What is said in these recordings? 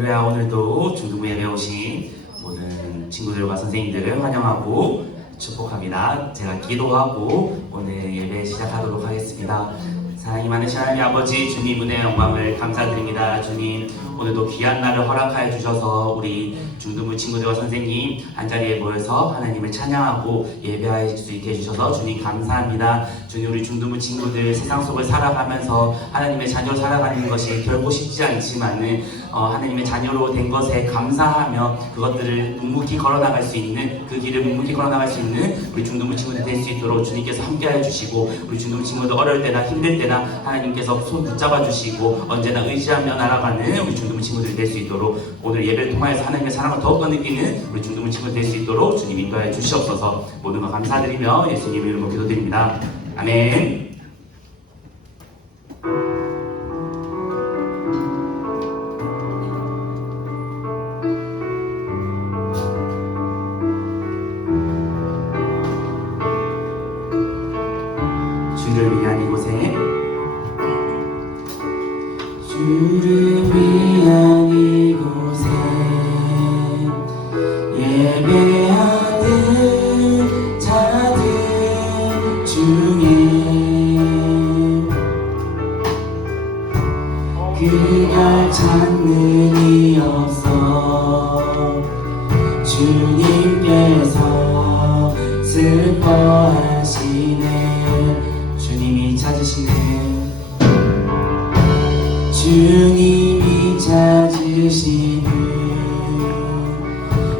할렐루야. 오늘도 중등부 예배 오신 모든 친구들과 선생님들을 환영하고 축복합니다. 제가 기도하고 오늘 예배 시작하도록 하겠습니다. 사랑이 많으신 하나님 아버지, 주님 은혜의 영광을 감사드립니다. 주님, 오늘도 귀한 날을 허락하여 주셔서 우리 중등부 친구들과 선생님 한자리에 모여서 하나님을 찬양하고 예배할 수 있게 해주셔서 주님 감사합니다. 주님, 우리 중등부 친구들 세상 속을 살아가면서 하나님의 자녀로 살아가는 것이 결코 쉽지 않지만은 하나님의 자녀로 된 것에 감사하며 그것들을 묵묵히 걸어나갈 수 있는, 그 길을 묵묵히 걸어나갈 수 있는 우리 중등부 친구들 될 수 있도록 주님께서 함께하여 주시고, 우리 중등부 친구들 어려울 때나 힘들 때나 하나님께서 손 붙잡아 주시고 언제나 의지하며 날아가는 우리 중등부 친구들이 될 수 있도록, 오늘 예배를 통하여서 하나님의 사랑을 더욱더 느끼는 우리 중등부 친구들 될 수 있도록 주님 인도하여 주시옵소서. 모든 것 감사드리며 예수님 이름으로 기도드립니다. 아멘. 주를 위한 이곳에, 주를 위한 이곳에 예배하는 자들 중에 그가 찾는 이 없어 주님께서 슬퍼하시네. 주님이 찾으시네. 주님이 찾으시는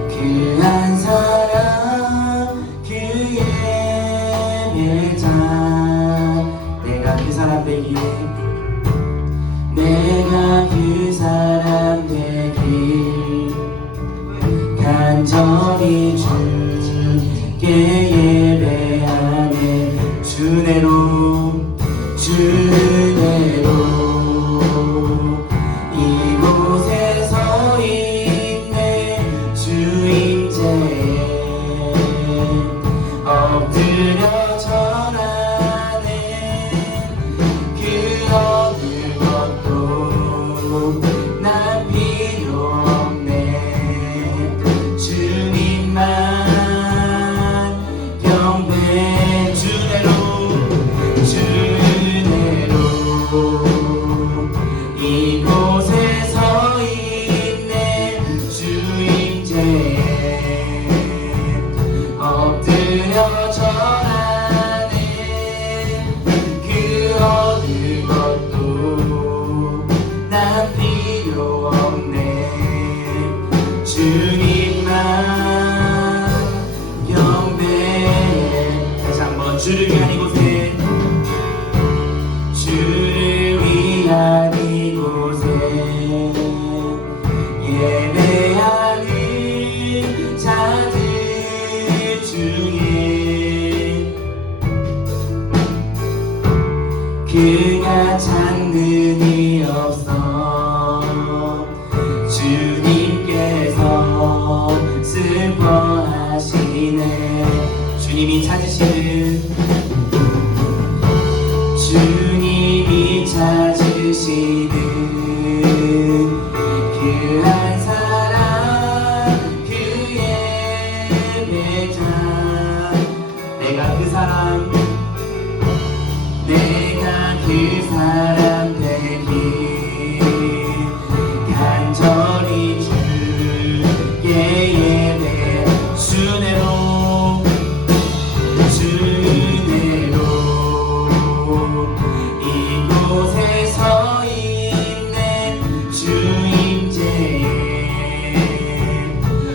그 한 사람, 그 예배자, 내가 그 사람 되기에, 내가 그 사람 되길 간절히 주께 예배하네. 주내로 주내로 이곳에 서 있네. 주임제에 엎드려 절하네. 그 어느 것도 난 필요 없네. 주님만 경배. 주내로 이곳에 서 있네. 주임제에 엎드려 절하네. 그 어느 것도 난 필요 없네. 주님만 경배해. 다시 한번 주를 위한 이곳에, 주를 위한 이곳에 예배하는 자들 중에 그가 찾는 이 없어 주님께서 슬퍼하시네. 주님이 찾으시는, 주님이 찾으시는 그 한 사람, 그 예배자, 내가 그 사람, 내가 그 사람 되길 간절히 주께 예배. 주내로 주내로 이곳에 서 있네. 주임제에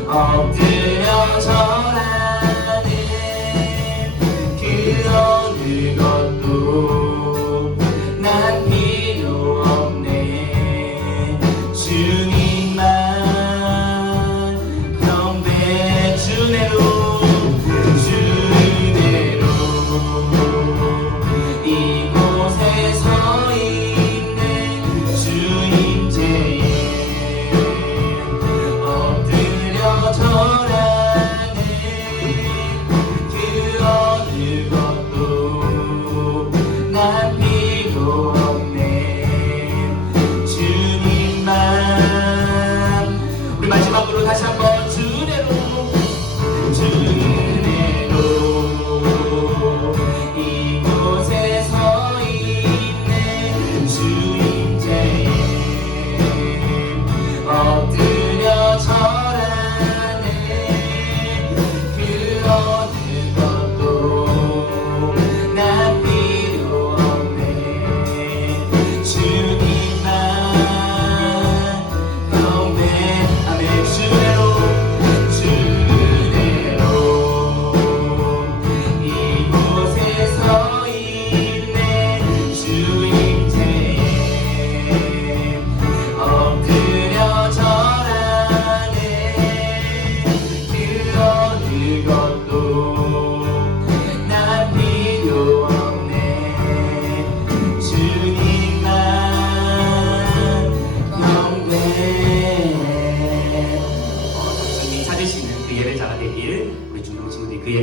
엎드려 절하네. 그 어느 것도 난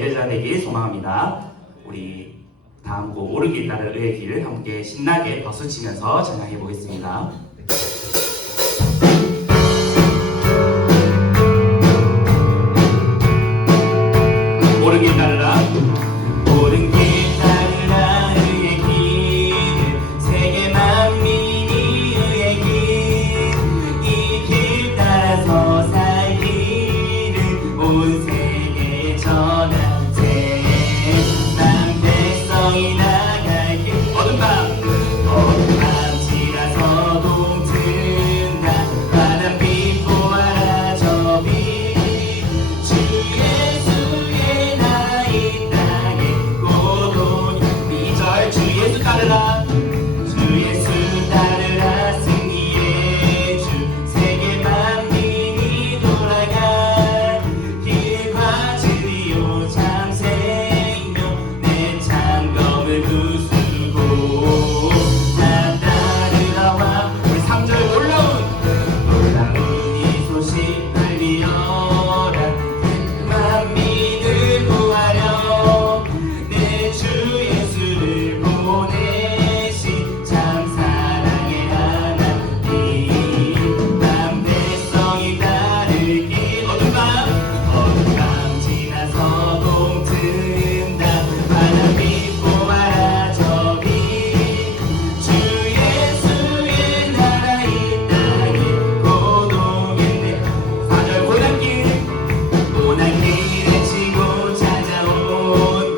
예배자 되길 소망합니다. 우리 다음 곡 오른 길 따를 의의 길을 함께 신나게 박수치면서 찬양해 보겠습니다. 오른 길 따르라 오른 길 따르라 의의 길 세계 만민이 의의 길 이 길 따라서 살기를 온 세계에 전하세 난 백성이 나갈 길 어둠 밤 지나서도 든다 바람 빛 보아라 저 빛 주 예수의 나라 이 땅에 고독 2절 주 예수 따르라 주 예수 따르라 승리의 주 세계 만민이 돌아가 길과 진리요 참 생명 내 창검을 부수고 나 따르라와 우리 3절 놀라운 이 소식 알리어라 만민을 구하려 내 주 예수를 보내신 참 사랑의 하나님 난 백성이 따를 길 어둠 밤 지나서도 든다 바람 빛 보아라 저 빛 주 예수의 나라 이 땅에 고독했네 4절 고난길을 치고 찾아온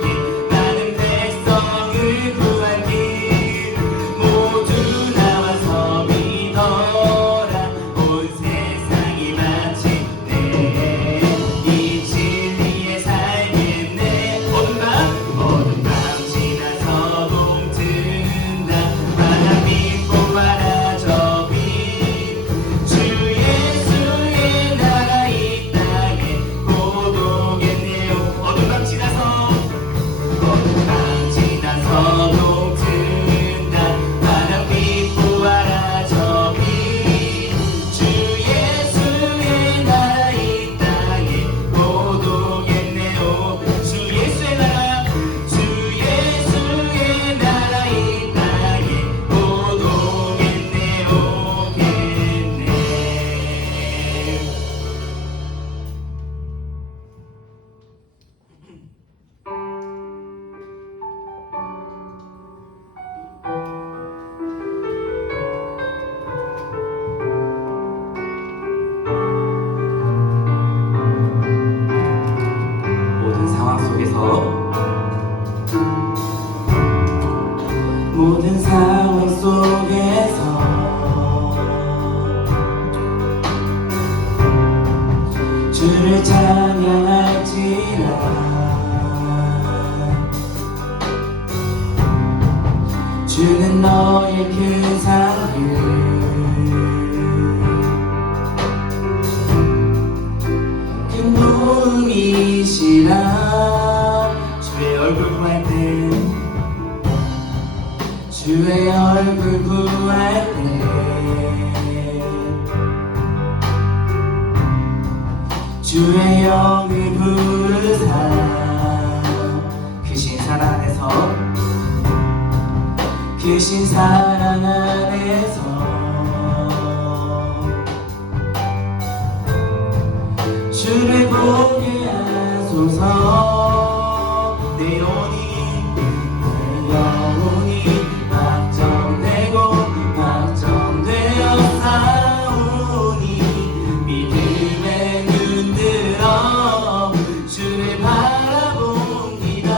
길 많은 백성을 구한 길 모두 나와서 믿어라 온 세상이 마침내 이 진리에 살겠네 어둠 밤 지나서도 든다 바람 빛 보아라 저 빛 주 예수의 나라 이 땅에 고독했네요 어둠 밤 지나서도 든다 바람 빛 보아라 저 빛 주 예수의 나라 이 땅에 고독했네요 주 예수의 나라 이 땅에 고독했네요 겠네 모든 상황 속에서 주를 찬양할지라 주는 너의 큰 사랑을 큰 도움이시라 주의 얼굴 구할 때 주의 얼굴 구할 때 주의 영을 부르사 크신 사랑 안에서 크신 사랑 안에서 주를 보게 하소서 내 영혼이 확정되고 확정되어 싸우니 믿음에 눈들어 주를 바라봅니다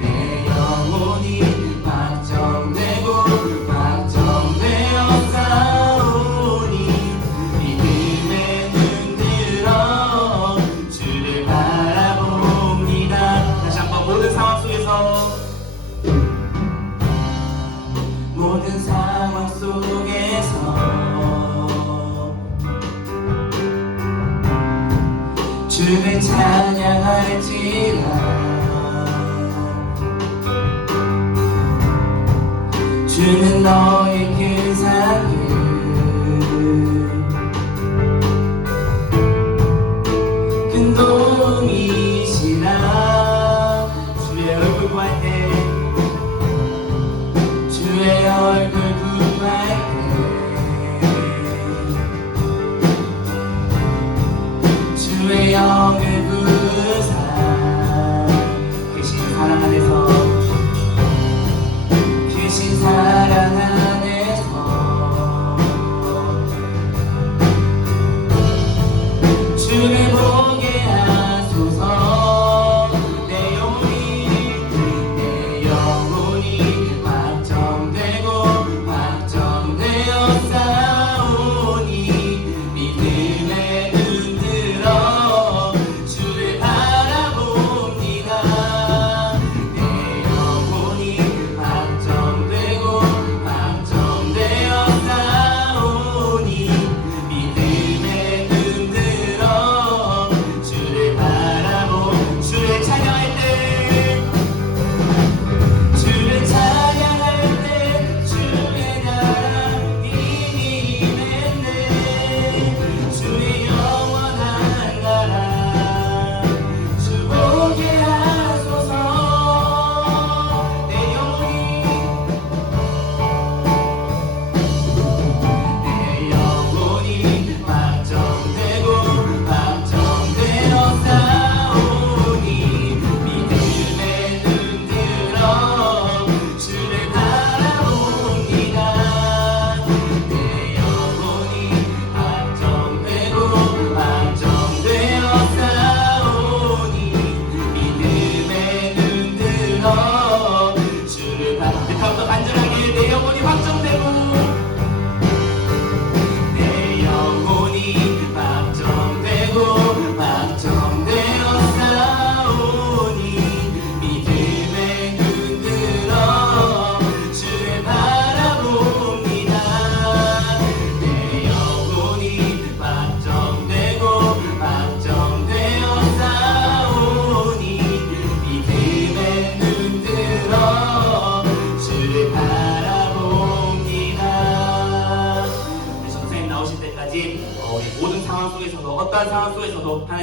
내 영혼이 확정되고 확정되어 싸우니 믿음에 눈들어 주를 바라봅니다 다시 한번 모든 상황 속에서 주를 찬양할지라 주는 너의 큰 사랑을 큰 도움이시라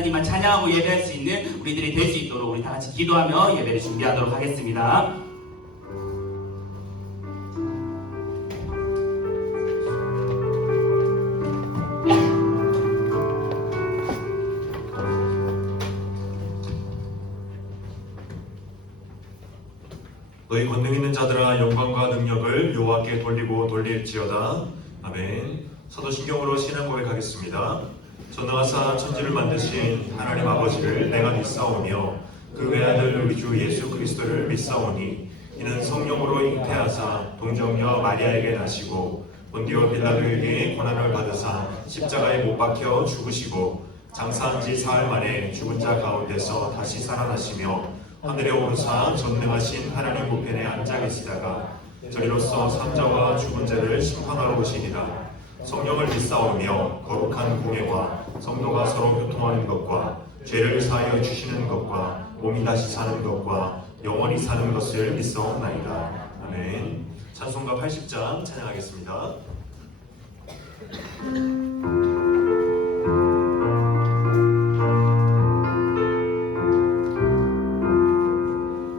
하나님만 찬양하고 예배할 수 있는 우리들이 될 수 있도록 우리 다 같이 기도하며 예배를 준비하도록 하겠습니다. 너희 권능 있는 자들아 영광과 능력을 여호와께 돌리고 돌릴지어다. 아멘. 사도신경으로 신앙 고백하겠습니다. 전능하사 천지를 만드신 하나님 아버지를 내가 믿사오며 그 외아들 우리 주 예수 그리스도를 믿사오니 이는 성령으로 잉태하사 동정녀 마리아에게 나시고 본디오 빌라도에게 고난을 받으사 십자가에 못 박혀 죽으시고 장사한 지 사흘 만에 죽은 자 가운데서 다시 살아나시며 하늘에 오르사 전능하신 하나님 우편에 앉아 계시다가 저리로서 산자와 죽은 자를 심판하러 오시니라. 성령을 믿사오며 거룩한 공예와 성도가 서로 교통하는 것과 죄를 사하여 주시는 것과 몸이 다시 사는 것과 영원히 사는 것을 믿사옵나이다. 아멘. 찬송가 80장 찬양하겠습니다.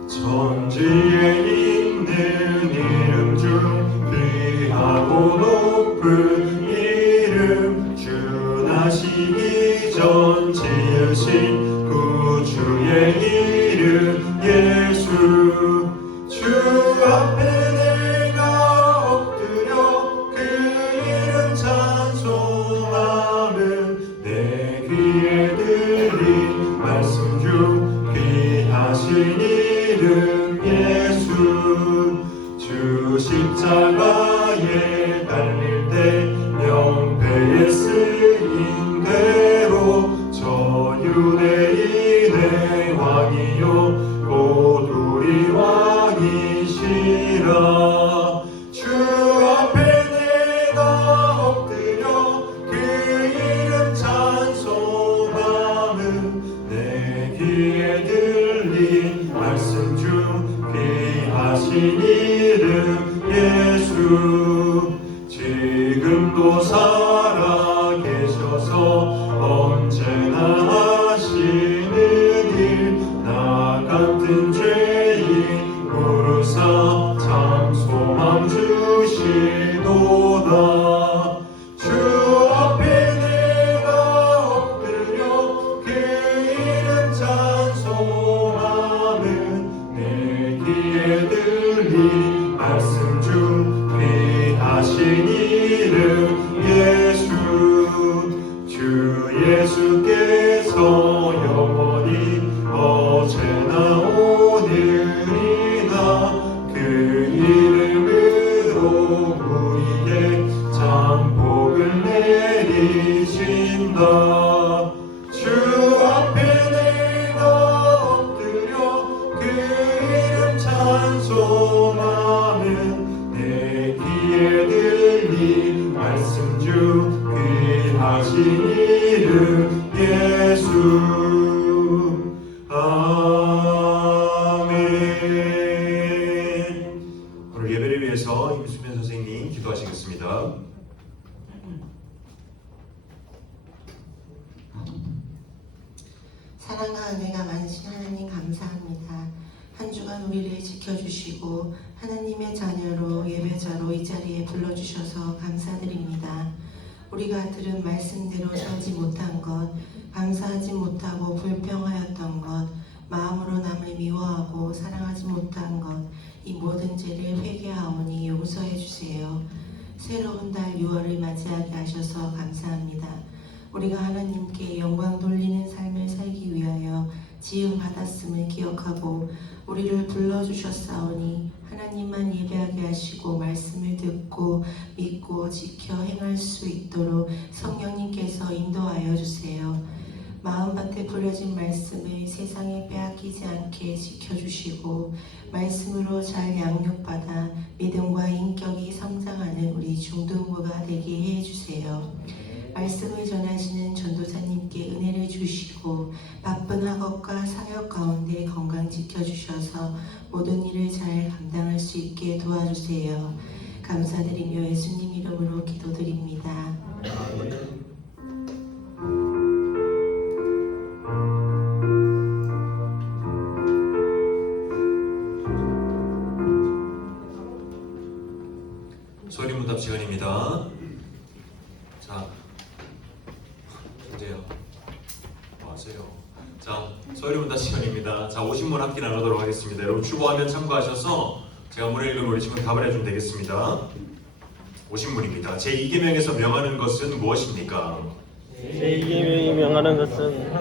천지에 있는 이름 중 귀하고 높은 이름 주 나시기 전 지으신 구주의 이름 예수 주 앞에 내가 엎드려 그 이름 찬송하면 내 귀에 들린 말씀 중 귀하신 이름 예수 주 십자가에 달릴 때 명패에 쓰인 대로 저 유대인의 왕이요 곧 우리 왕이시라. 주 앞에 내가 엎드려 그 이름 찬송하면 내 귀에 들린 말씀 중 귀하신 이름 예수 지금도 살아 계셔서 언제나 하시는 일 나 같은 죄인 부르사 참 소망 주시도다. 주 앞에 내가 엎드려 그 이름 찬송하면 내 귀에 들린 말씀 중 귀하신 이름 예수 주 예수께서 영원히 어제나 오늘이나 그 이름으로 우리에게 참 복을 내리신다. 주 앞에 내가 엎드려 그 이름 찬송하면 내 귀에 들린 말씀 중 귀하신 이름 예수 아멘. 오늘 예배를 위해서 임수면 선생님 기도하시겠습니다. 사랑과 은혜가 많으신 하나님 감사합니다. 한 주간 우리를 지켜주시고 하나님의 자녀로 예배자로 이 자리에 불러주셔서 감사드립니다. 우리가 들은 말씀대로 살지 못한 것, 감사하지 못하고 불평하였던 것, 마음으로 남을 미워하고 사랑하지 못한 것, 이 모든 죄를 회개하오니 용서해 주세요. 새로운 달 6월을 맞이하게 하셔서 감사합니다. 우리가 하나님께 영광 돌리는 삶을 살기 위하여 지음 받았음을 기억하고 우리를 불러주셨사오니 하나님만 예배하게 하시고 말씀을 듣고 믿고 지켜 행할 수 있도록 성령님께서 인도하여 주세요. 마음밭에 뿌려진 말씀을 세상에 빼앗기지 않게 지켜주시고 말씀으로 잘 양육받아 믿음과 인격이 성장하는 우리 중등부가 되게 해주세요. 말씀을 전하시는 전도사님께 은혜를 주시고 바쁜 학업과 사역 가운데 건강 지켜주셔서 모든 일을 잘 감당할 수 있게 도와주세요. 감사드리며 예수님 이름으로 기도드립니다. 서울문답 시간입니다. 자, 이제요. 하세요. 자, 서울문답 시간입니다. 자, 오신 분 함께 나누도록 하겠습니다. 여러분 주보화면 참고하셔서 제가 문을 읽으면 우리 친구 답을 해주면 되겠습니다. 오신 분입니다. 제2계명에서 명하는 것은 무엇입니까? 제2계명이 명하는 것은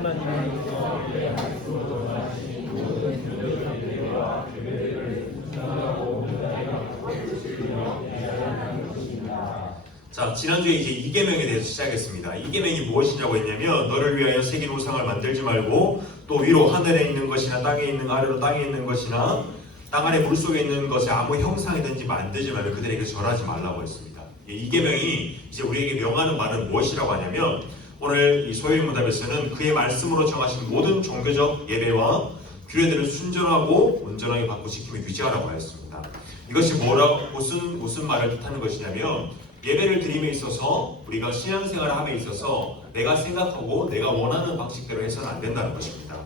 자, 지난주에 이제 이계명에 대해서 시작했습니다. 이계명이 무엇이냐고 했냐면 너를 위하여 새긴 우상을 만들지 말고 또 위로 하늘에 있는 것이나 땅에 있는 아래로 땅에 있는 것이나 땅 아래 물속에 있는 것에 아무 형상이든지 만들지 말고 그들에게 절하지 말라고 했습니다. 이계명이 이제 우리에게 명하는 말은 무엇이라고 하냐면 오늘 이 소일문답에서는 그의 말씀으로 정하신 모든 종교적 예배와 규례들을 순전하고 온전하게 받고 지키며 유지하라고 하였습니다. 이것이 무슨 말을 뜻하는 것이냐면 예배를 드림에 있어서 우리가 신앙생활을 함에 있어서 내가 생각하고 내가 원하는 방식대로 해서는 안 된다는 것입니다.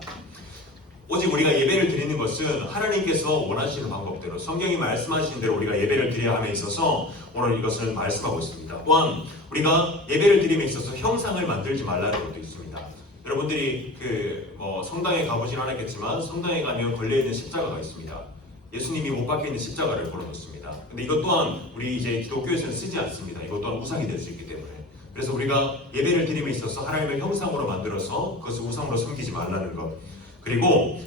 오직 우리가 예배를 드리는 것은 하나님께서 원하시는 방법대로 성경이 말씀하신 대로 우리가 예배를 드려야 함에 있어서 오늘 이것을 말씀하고 있습니다. 또한 우리가 예배를 드림에 있어서 형상을 만들지 말라는 것도 있습니다. 여러분들이 성당에 가보진 않았겠지만 성당에 가면 걸려있는 십자가가 있습니다. 예수님이 못 박혀 있는 십자가를 걸어놓습니다. 근데 이것 또한 우리 이제 기독교에서는 쓰지 않습니다. 이것 또한 우상이 될 수 있기 때문에. 그래서 우리가 예배를 드림에 있어서 하나님의 형상으로 만들어서 그것을 우상으로 섬기지 말라는 것. 그리고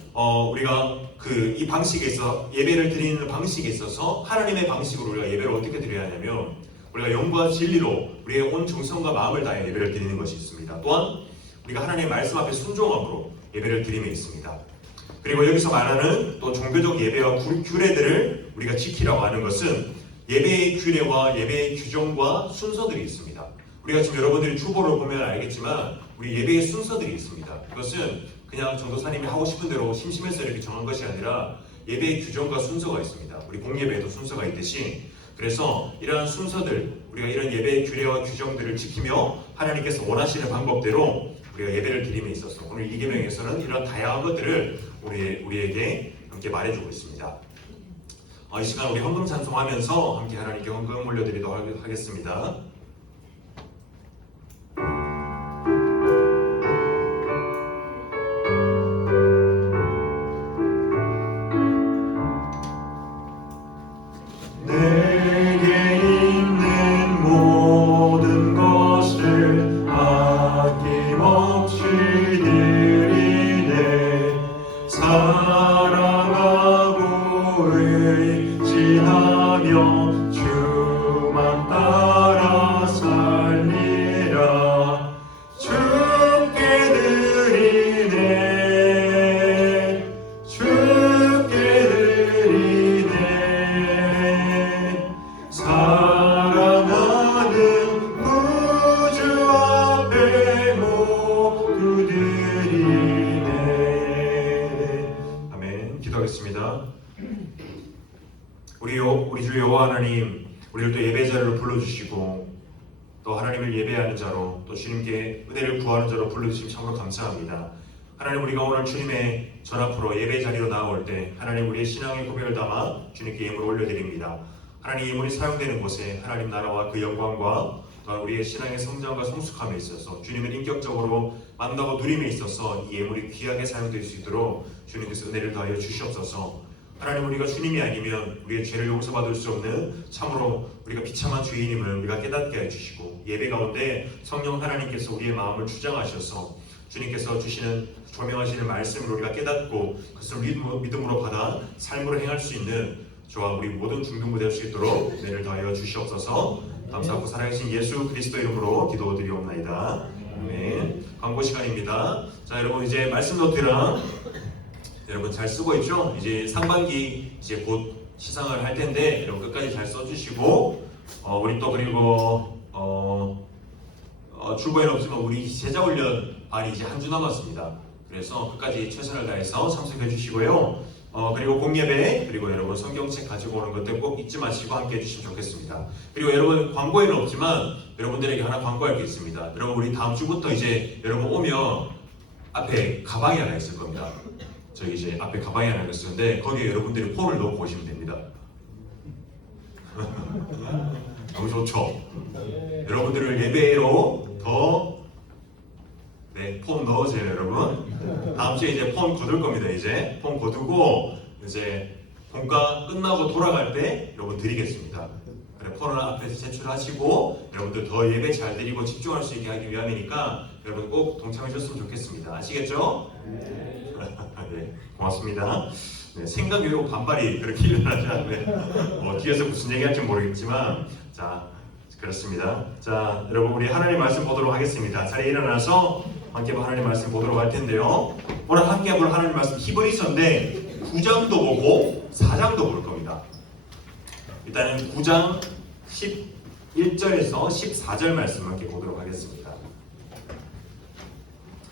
우리가 이 방식에 있어 예배를 드리는 방식에 있어서 하나님의 방식으로 우리가 예배를 어떻게 드려야 하냐면 우리가 영과 진리로 우리의 온 정성과 마음을 다해 예배를 드리는 것이 있습니다. 또한 우리가 하나님의 말씀 앞에 순종함으로 예배를 드림에 있습니다. 그리고 여기서 말하는 또 종교적 예배와 규례들을 우리가 지키라고 하는 것은 예배의 규례와 예배의 규정과 순서들이 있습니다. 우리가 지금 여러분들이 주보를 보면 알겠지만 우리 예배의 순서들이 있습니다. 그것은 그냥 전도사님이 하고 싶은 대로 심심해서 이렇게 정한 것이 아니라 예배의 규정과 순서가 있습니다. 우리 공예배에도 순서가 있듯이 그래서 이러한 순서들 우리가 이런 예배의 규례와 규정들을 지키며 하나님께서 원하시는 방법대로 우리가 예배를 드림에 있어서 오늘 이계명에서는 이런 다양한 것들을 우리에게 함께 말해주고 있습니다. 이 시간 우리 헌금 찬송하면서 함께 하나님께 헌금 올려드리도록 하겠습니다. 우리 주 여호와 하나님, 우리를 또 예배 자리로 불러주시고 또 하나님을 예배하는 자로 또 주님께 은혜를 구하는 자로 불러주시면 참으로 감사합니다. 하나님, 우리가 오늘 주님의 전 앞으로 예배 자리로 나올 때 하나님 우리의 신앙의 고백을 담아 주님께 예물을 올려드립니다. 하나님, 예물이 사용되는 곳에 하나님 나라와 그 영광과 또 우리의 신앙의 성장과 성숙함에 있어서 주님을 인격적으로 만나고 누림에 있어서 이 예물이 귀하게 사용될 수 있도록 주님께서 은혜를 더하여 주시옵소서. 하나님, 우리가 주님이 아니면 우리의 죄를 용서받을 수 없는 참으로 우리가 비참한 죄인임을 우리가 깨닫게 해주시고 예배 가운데 성령 하나님께서 우리의 마음을 주장하셔서 주님께서 주시는 조명하시는 말씀을 우리가 깨닫고 그것을 믿음으로 받아 삶으로 행할 수 있는 저와 우리 모든 중등부 될 수 있도록 은혜를 더하여 주시옵소서. 감사하고 살아계신 예수 그리스도 이름으로 기도드리옵나이다. 아멘. 광고 시간입니다. 자, 여러분 이제 말씀 노트랑 여러분 잘 쓰고 있죠? 이제 상반기 이제 곧 시상을 할 텐데 여러분 끝까지 잘 써주시고 우리 또 그리고 주보에는 없지만 우리 제자훈련 반이 이제 한 주 남았습니다. 그래서 끝까지 최선을 다해서 참석해 주시고요. 그리고 공예배 그리고 여러분 성경책 가지고 오는 것들 꼭 잊지 마시고 함께 해주시면 좋겠습니다. 그리고 여러분 광고에는 없지만 여러분들에게 하나 광고할 게 있습니다. 여러분 우리 다음 주부터 이제 여러분 오면 앞에 가방이 하나 있을 겁니다. 저기 이제 앞에 가방이 하나 있었는데 거기에 여러분들이 폰을 넣고 오시면 됩니다. 너무 좋죠. 여러분들을 예배로 더 폼 넣으세요, 여러분. 다음 주에 이제 폼 거둘 겁니다. 이제 폼 거두고 이제 본가 끝나고 돌아갈 때 여러분 드리겠습니다. 그래, 폰을 앞에서 제출하시고 여러분들 더 예배 잘 드리고 집중할 수 있게 하기 위함이니까 여러분 꼭 동참해 주셨으면 좋겠습니다. 아시겠죠? 네, 고맙습니다. 네, 생각 외로 반발이 그렇게 일어나지 않네. 뒤에서 무슨 얘기할지 모르겠지만, 자, 그렇습니다. 자, 여러분 우리 하나님 말씀 보도록 하겠습니다. 자리에 일어나서 함께 하나님 말씀 보도록 할 텐데요. 오늘 함께 볼 하나님 말씀 히브리서인데 9장도 보고 4장도 볼 겁니다. 일단은 9장 11절에서 14절 말씀 함께 보도록 하겠습니다.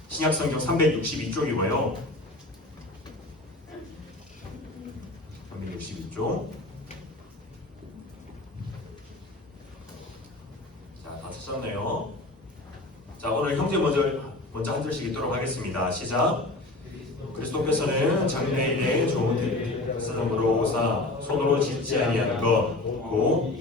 신약성경 362쪽이고요. 362쪽. 자, 다 찾았네요. 자, 오늘 형제 먼저 한 절씩 읽도록 하겠습니다. 시작. 그리스도께서는 장래일에 좋은 사람으로 오사 손으로 짓지 아니한 것 고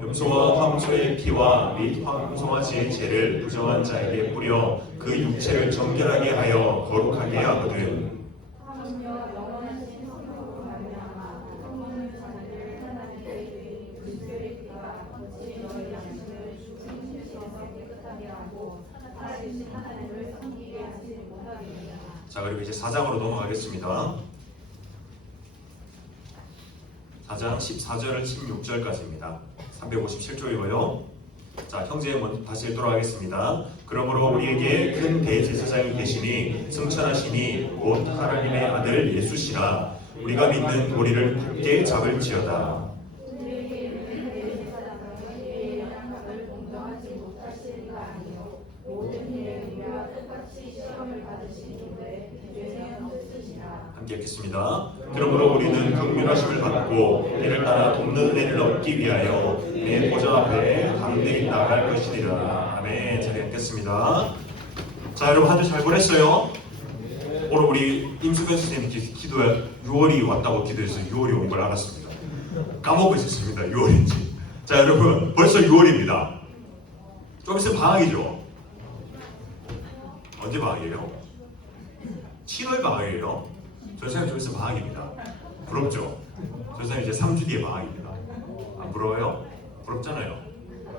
염소와 황소의 피와 및 황소와지의 죄를 부정한 자에게 뿌려 그 육체를 정결하게 하여 거룩하게 하거든. 자, 그리고 이제 4장으로 넘어가겠습니다. 4장 14절 16절까지입니다. 357쪽이고요. 자, 형제 먼저 다시 읽도록 하겠습니다. 그러므로 우리에게 큰 대제사장이 계시니 승천하시니 곧 하나님의 아들 예수시라. 우리가 믿는 도리를 굳게 잡을지어다. 함께 읽겠습니다. 그러므로 우리는 긍휼하심을 받고 이를 따라 돕는 은혜를 얻기 위하여 내 보좌 앞에 담대히 나아갈 것이니라. 아멘. 잘 읽겠습니다. 자, 여러분 한 주 잘 보냈어요? 오늘 우리 임수변 선생님 기도에 6월이 왔다고 기도해서 6월이 온 걸 알았습니다. 까먹고 있었습니다. 6월인지. 자, 여러분 벌써 6월입니다. 좀 있으면 방학이죠? 언제 방학이에요? 7월 방학이에요? 전생은 좀 있으면 방학입니다. 부럽죠? 전생은 이제 3주 뒤에 방학입니다. 안 부러워요? 부럽잖아요.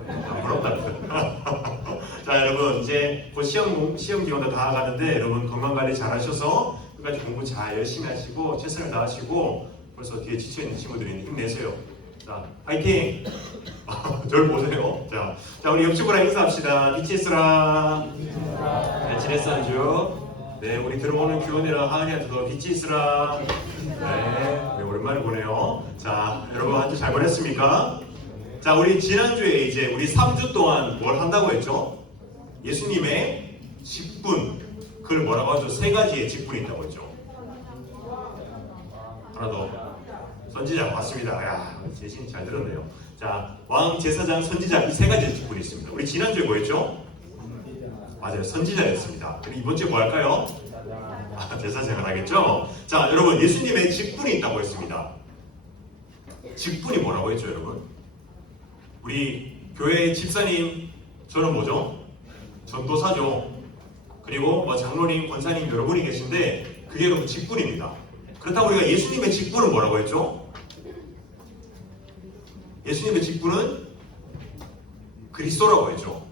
안 부럽다는 자, 여러분 이제 곧 시험 기간도 다 가는데 여러분 건강관리 잘 하셔서 끝까지 공부 잘 열심히 하시고 최선을 다하시고 벌써 뒤에 지쳐있는 친구들이 힘내세요. 자, 파이팅! 저를 보세요. 자, 우리 옆집으로 인사합시다. BTS랑 잘 지냈어 한 주? 네, 우리 들어오는 교원이랑 하은이한테도 빛이 있으라. 네, 오랜만에 보네요. 자, 여러분 한 주 잘 보냈습니까? 자, 우리 지난주에 이제 우리 3주 동안 뭘 한다고 했죠? 예수님의 직분. 그걸 뭐라고 하죠? 3가지의 직분이 있다고 했죠. 하나 더. 선지자 맞습니다. 야, 제신 잘 들었네요. 자, 왕, 제사장, 선지자 이 3가지의 직분이 있습니다. 우리 지난주에 뭐 했죠? 맞아요. 선지자였습니다. 그럼 이번 주에 뭐 할까요? 제사장을 하겠죠? 자, 여러분 예수님의 직분이 있다고 했습니다. 직분이 뭐라고 했죠, 여러분? 우리 교회 집사님, 저는 뭐죠? 전도사죠. 그리고 뭐 장로님, 권사님 여러분이 계신데 그게 여러분 직분입니다. 그렇다고 우리가 예수님의 직분은 뭐라고 했죠? 예수님의 직분은 그리스도라고 했죠.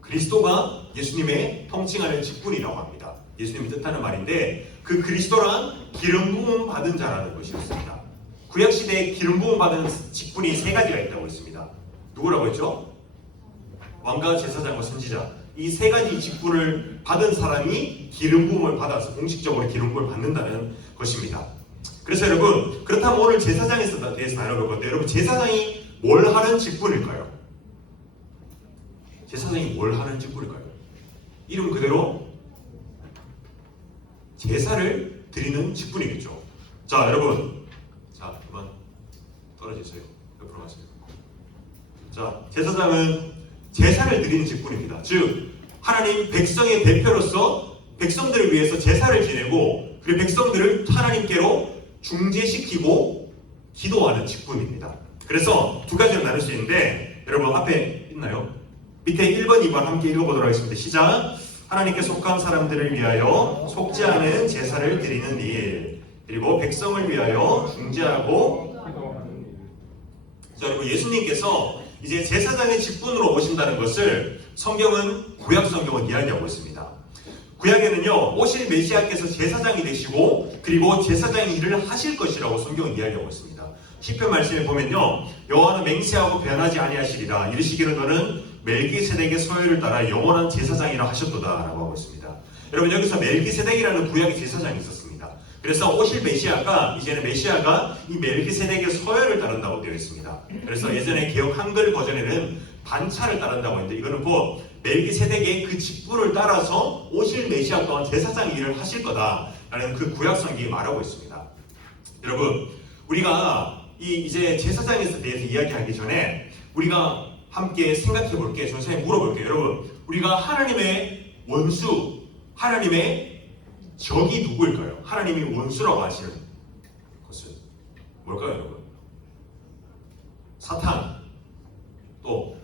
그리스도가 예수님의 통칭하는 직분이라고 합니다. 예수님이 뜻하는 말인데 그 그리스도란 기름 부음 받은 자라는 것이었습니다. 구약 시대에 기름 부음 받은 직분이 3가지가 있다고 했습니다. 누구라고 했죠? 왕과 제사장과 선지자. 이 3가지 직분을 받은 사람이 기름 부음을 받아서 공식적으로 기름 부음을 받는다는 것입니다. 그래서 여러분 그렇다면 오늘 제사장에 대해서 나눠볼 건데 여러분 제사장이 뭘 하는 직분일까요? 제사장이 뭘 하는 직분일까요? 이름 그대로 제사를 드리는 직분이겠죠. 자, 여러분, 자, 그만 떨어지세요. 옆으로 가세요. 자, 제사장은 제사를 드리는 직분입니다. 즉 하나님 백성의 대표로서 백성들을 위해서 제사를 지내고 그리고 백성들을 하나님께로 중재시키고 기도하는 직분입니다. 그래서 두 가지로 나눌 수 있는데 여러분 앞에 있나요? 밑에 1번, 2번 함께 읽어보도록 하겠습니다. 시작! 하나님께 속한 사람들을 위하여 속지 않은 제사를 드리는 일, 그리고 백성을 위하여 중재하고. 자, 그리고 예수님께서 이제 제사장의 직분으로 오신다는 것을 성경은 구약 성경은 이야기하고 있습니다. 구약에는요 오실 메시아께서 제사장이 되시고 그리고 제사장의 일을 하실 것이라고 성경은 이야기하고 있습니다. 시편 말씀에 보면요 여호와는 맹세하고 변하지 아니하시리라 이르시기를 너는 멜기세덱의 소유를 따라 영원한 제사장이라 하셨도다 라고 하고 있습니다. 여러분 여기서 멜기세덱이라는 구약의 제사장이 있었습니다. 그래서 오실 메시아가 이제는 메시아가 이 멜기세덱의 서열을 따른다고 되어 있습니다. 그래서 예전에 개역 한글 버전에는 반차를 따른다고 했는데 이거는 곧 멜기세덱의 그 직분을 따라서 오실 메시아 또한 제사장 일을 하실 거다라는 그 구약 성경이 말하고 있습니다. 여러분 우리가 이제 제사장에 대해서 이야기하기 전에 우리가 함께 생각해 볼게요. 선생님 물어볼게요. 여러분 우리가 하나님의 원수, 하나님의 적이 누구일까요? 하나님이 원수라고 하시는 것은 뭘까요, 여러분? 사탄, 또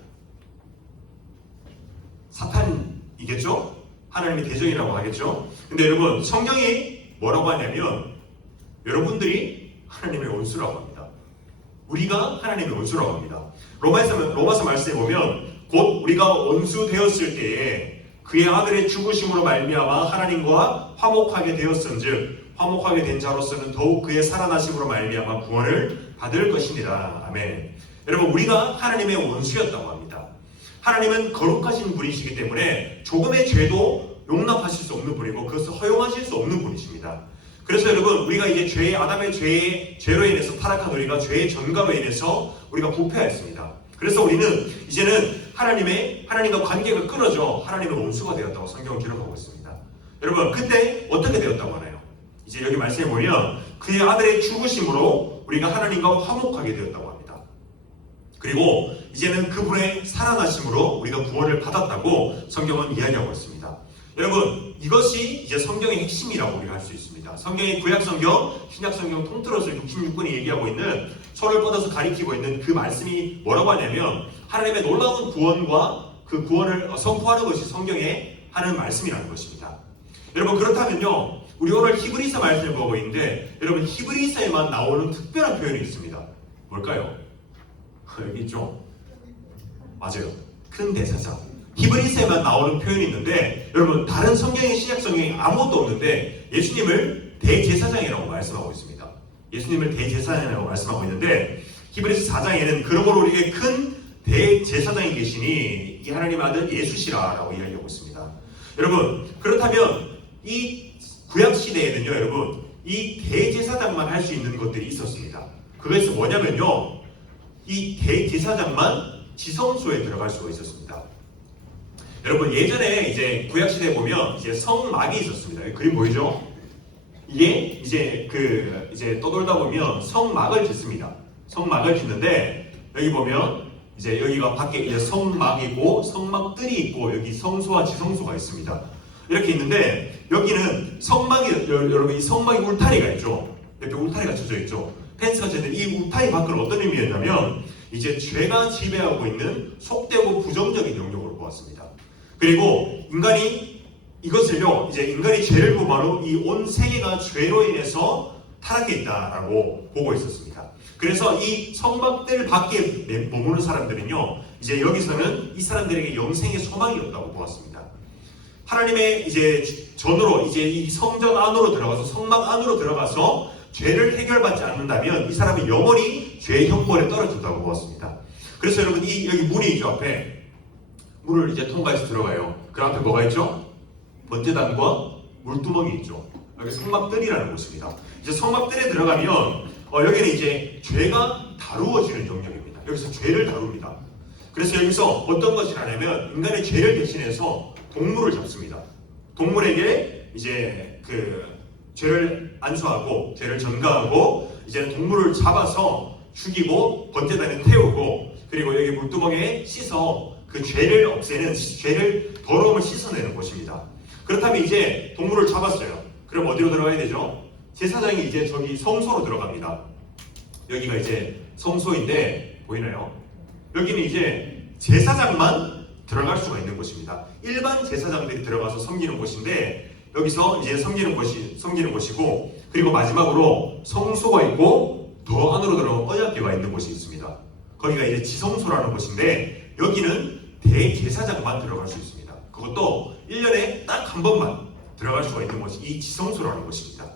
사탄이겠죠? 하나님의 대적이라고 하겠죠? 근데 여러분 성경이 뭐라고 하냐면 여러분들이 하나님의 원수라고 합니다. 우리가 하나님의 원수라고 합니다. 로마서 말씀에 보면 곧 우리가 원수 되었을 때에 그의 아들의 죽으심으로 말미암아 하나님과 화목하게 되었은즉 화목하게 된 자로서는 더욱 그의 살아나심으로 말미암아 구원을 받을 것입니다. 아멘. 여러분 우리가 하나님의 원수였다고 합니다. 하나님은 거룩하신 분이시기 때문에 조금의 죄도 용납하실 수 없는 분이고 그것을 허용하실 수 없는 분이십니다. 그래서 여러분 우리가 이제 아담의 죄로 인해서 타락한 우리가 죄의 전가로 인해서 우리가 부패하였습니다. 그래서 우리는 이제는 하나님과 관계가 끊어져 하나님의 원수가 되었다고 성경은 기록하고 있습니다. 여러분 그때 어떻게 되었다고 하나요? 이제 여기 말씀해 보면 그의 아들의 죽으심으로 우리가 하나님과 화목하게 되었다고 합니다. 그리고 이제는 그분의 살아나심으로 우리가 구원을 받았다고 성경은 이야기하고 있습니다. 여러분 이것이 이제 성경의 핵심이라고 우리가 할 수 있습니다. 성경의 구약성경, 신약성경 통틀어서 66권이 얘기하고 있는 서로를 뻗어서 가리키고 있는 그 말씀이 뭐라고 하냐면 하나님의 놀라운 구원과 그 구원을 선포하는 것이 성경에 하는 말씀이라는 것입니다. 여러분 그렇다면요 우리 오늘 히브리서 말씀을 보고 있는데 여러분 히브리서에만 나오는 특별한 표현이 있습니다. 뭘까요? 여기 있죠? 맞아요. 큰 대사장. 히브리서에만 나오는 표현이 있는데 여러분 다른 성경의 신약 성경에 아무것도 없는데 예수님을 대제사장이라고 말씀하고 있습니다. 예수님을 대제사장이라고 말씀하고 있는데 히브리서 4장에는 그러므로 우리에게 큰 대제사장이 계시니 이 하나님 아들 예수시라라고 이야기하고 있습니다. 여러분 그렇다면 이 구약 시대에는요 여러분 이 대제사장만 할 수 있는 것들이 있었습니다. 그것은 뭐냐면요 이 대제사장만 지성소에 들어갈 수가 있었습니다. 여러분 예전에 이제 구약 시대에 보면 이제 성막이 있었습니다. 그림 보이죠? 이게 이제 떠돌다 보면 성막을 짓습니다. 성막을 짓는데 여기 보면 이제 여기가 밖에 이제 성막이고 성막들이 있고 여기 성소와 지성소가 있습니다. 이렇게 있는데 여기는 성막이 여러분 이 성막이 울타리가 있죠. 옆에 울타리가 쳐져 있죠. 펜스가 쳐져 있는데 이 울타리 밖은 어떤 의미였냐면 이제 죄가 지배하고 있는 속되고 부정적인 영역으로 보았습니다. 그리고 인간이 이것을요 이제 인간이 죄를 범한 후 이 온 세계가 죄로 인해서 타락해 있다라고 보고 있었습니다. 그래서 이 성막들 밖에 머무는 사람들은요 이제 여기서는 이 사람들에게 영생의 소망이 없다고 보았습니다. 하나님의 이제 전으로 이제 이 성전 안으로 들어가서 성막 안으로 들어가서 죄를 해결받지 않는다면 이 사람이 영원히 죄의 형벌에 떨어진다고 보았습니다. 그래서 여러분 여기 문이 있죠. 앞에 물을 이제 통과해서 들어가요. 그 앞에 뭐가 있죠? 번제단과 물두멍이 있죠. 여기 성막들이라는 곳입니다. 이제 성막들에 들어가면 여기는 이제 죄가 다루어지는 영역입니다. 여기서 죄를 다룹니다. 그래서 여기서 어떤 것을 하냐면 인간의 죄를 대신해서 동물을 잡습니다. 동물에게 이제 그 죄를 안수하고 죄를 전가하고 이제는 동물을 잡아서 죽이고 번제단에 태우고 그리고 여기 물두멍에 씻어 그 죄를 없애는, 죄를 더러움을 씻어내는 곳입니다. 그렇다면 이제 동물을 잡았어요. 그럼 어디로 들어가야 되죠? 제사장이 이제 저기 성소로 들어갑니다. 여기가 이제 성소인데 보이나요? 여기는 이제 제사장만 들어갈 수가 있는 곳입니다. 일반 제사장들이 들어가서 섬기는 곳인데 여기서 이제 섬기는 곳이고, 그리고 마지막으로 성소가 있고 더 안으로 들어가면 언약궤가 있는 곳이 있습니다. 거기가 이제 지성소라는 곳인데 여기는 대제사장만 들어갈 수 있습니다. 그것도 1년에 딱 한 번만 들어갈 수가 있는 곳이 이 지성소라는 곳입니다.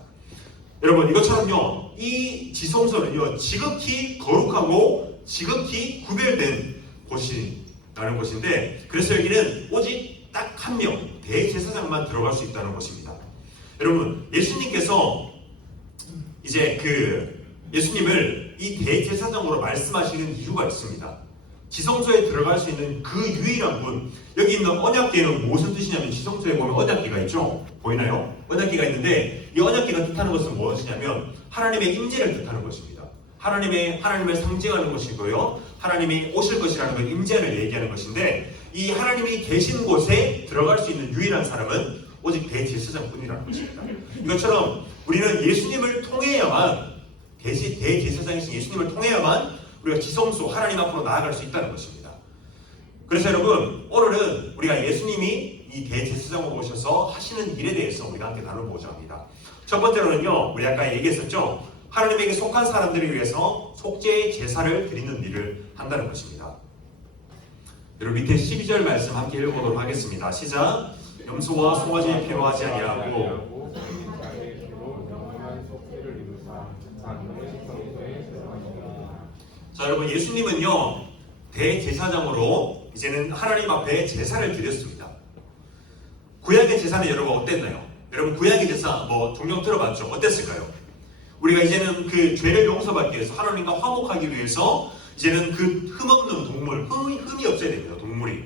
여러분, 이것처럼요, 이 지성소는요 지극히 거룩하고 지극히 구별된 곳이라는 곳인데, 그래서 여기는 오직 딱 한 명, 대제사장만 들어갈 수 있다는 곳입니다. 여러분, 예수님께서 이제 예수님을 이 대제사장으로 말씀하시는 이유가 있습니다. 지성소에 들어갈 수 있는 그 유일한 분, 여기 있는 언약궤는 무슨 뜻이냐면, 지성소에 보면 언약궤가 있죠? 보이나요? 언약궤가 있는데 이 언약궤가 뜻하는 것은 무엇이냐면 하나님의 임재를 뜻하는 것입니다. 하나님을 상징하는 것이고요, 하나님이 오실 것이라는 걸, 임재를 얘기하는 것인데, 이 하나님이 계신 곳에 들어갈 수 있는 유일한 사람은 오직 대제사장뿐이라는 것입니다. 이것처럼 우리는 예수님을 통해야만, 대제사장이신 예수님을 통해야만 우리가 지성소, 하나님 앞으로 나아갈 수 있다는 것입니다. 그래서 여러분, 오늘은 우리가 예수님이 이 대제사장으로 오셔서 하시는 일에 대해서 우리가 함께 나눠보고자 합니다. 첫 번째로는요, 우리 아까 얘기했었죠. 하나님에게 속한 사람들을 위해서 속죄의 제사를 드리는 일을 한다는 것입니다. 여러분, 밑에 12절 말씀 함께 읽어보도록 하겠습니다. 시작. 염소와 송아지의 피로 하지 아니하고 자, 여러분, 예수님은요 대제사장으로 이제는 하나님 앞에 제사를 드렸습니다. 구약의 제사는 여러분 어땠나요? 여러분, 구약의 제사 종종 들어봤죠? 어땠을까요? 우리가 이제는 그 죄를 용서받기 위해서, 하나님과 화목하기 위해서 이제는 그 흠없는 동물, 흠이 없어야 됩니다. 동물이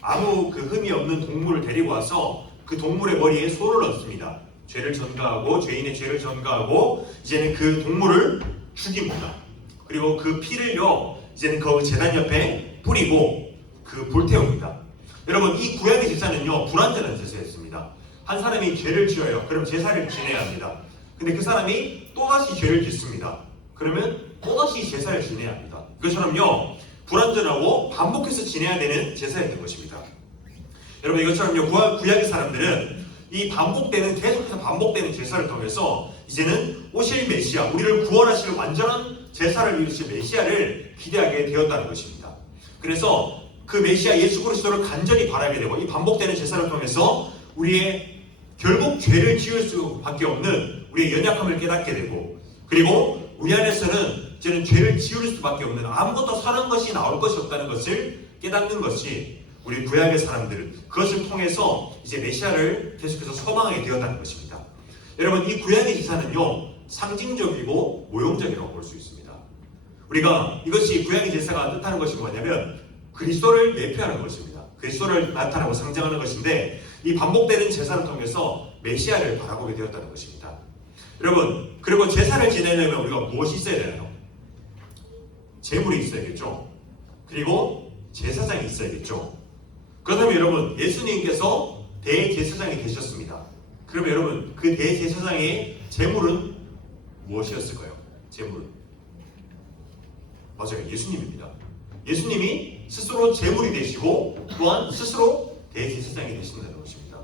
아무 그 흠이 없는 동물을 데리고 와서 그 동물의 머리에 손을 얹습니다. 죄를 전가하고, 죄인의 죄를 전가하고 이제는 그 동물을 죽입니다. 그리고 그 피를요 이제는 그 제단 옆에 뿌리고 그 불태웁니다. 여러분, 이 구약의 제사는요 불완전한 제사였습니다. 한 사람이 죄를 지어요. 그럼 제사를 지내야 합니다. 근데 그 사람이 또다시 죄를 짓습니다. 그러면 또다시 제사를 지내야 합니다. 이것처럼요 불완전하고 반복해서 지내야 되는 제사였던 것입니다. 여러분, 이것처럼요 구약의 사람들은 이 계속해서 반복되는 제사를 통해서 이제는 오실 메시아, 우리를 구원하실 완전한 제사를 이루실 메시아를 기대하게 되었다는 것입니다. 그래서 그 메시아 예수 그리스도를 간절히 바라게 되고, 이 반복되는 제사를 통해서 우리의 결국 죄를 지을 수밖에 없는 우리의 연약함을 깨닫게 되고, 그리고 우리 안에서는 이제는 죄를 지을 수밖에 없는, 아무것도 선한 것이 나올 것이 없다는 것을 깨닫는 것이 우리 구약의 사람들, 그것을 통해서 이제 메시아를 계속해서 소망하게 되었다는 것입니다. 여러분, 이 구약의 제사는요 상징적이고 모형적이라고 볼 수 있습니다. 우리가 이것이 구약의 제사가 뜻하는 것이 뭐냐면 그리스도를 예표하는 것입니다. 그리스도를 나타나고 상징하는 것인데, 이 반복되는 제사를 통해서 메시아를 바라보게 되었다는 것입니다. 여러분, 그리고 제사를 지내려면 우리가 무엇이 있어야 되나요? 제물이 있어야겠죠. 그리고 제사장이 있어야겠죠. 그렇다면 여러분, 예수님께서 대제사장이 되셨습니다. 그러면 여러분, 그 대제사장의 제물은 무엇이었을까요? 제물은 맞아요, 예수님입니다. 예수님이 스스로 제물이 되시고 또한 스스로 대제사장이 되신다는 것입니다.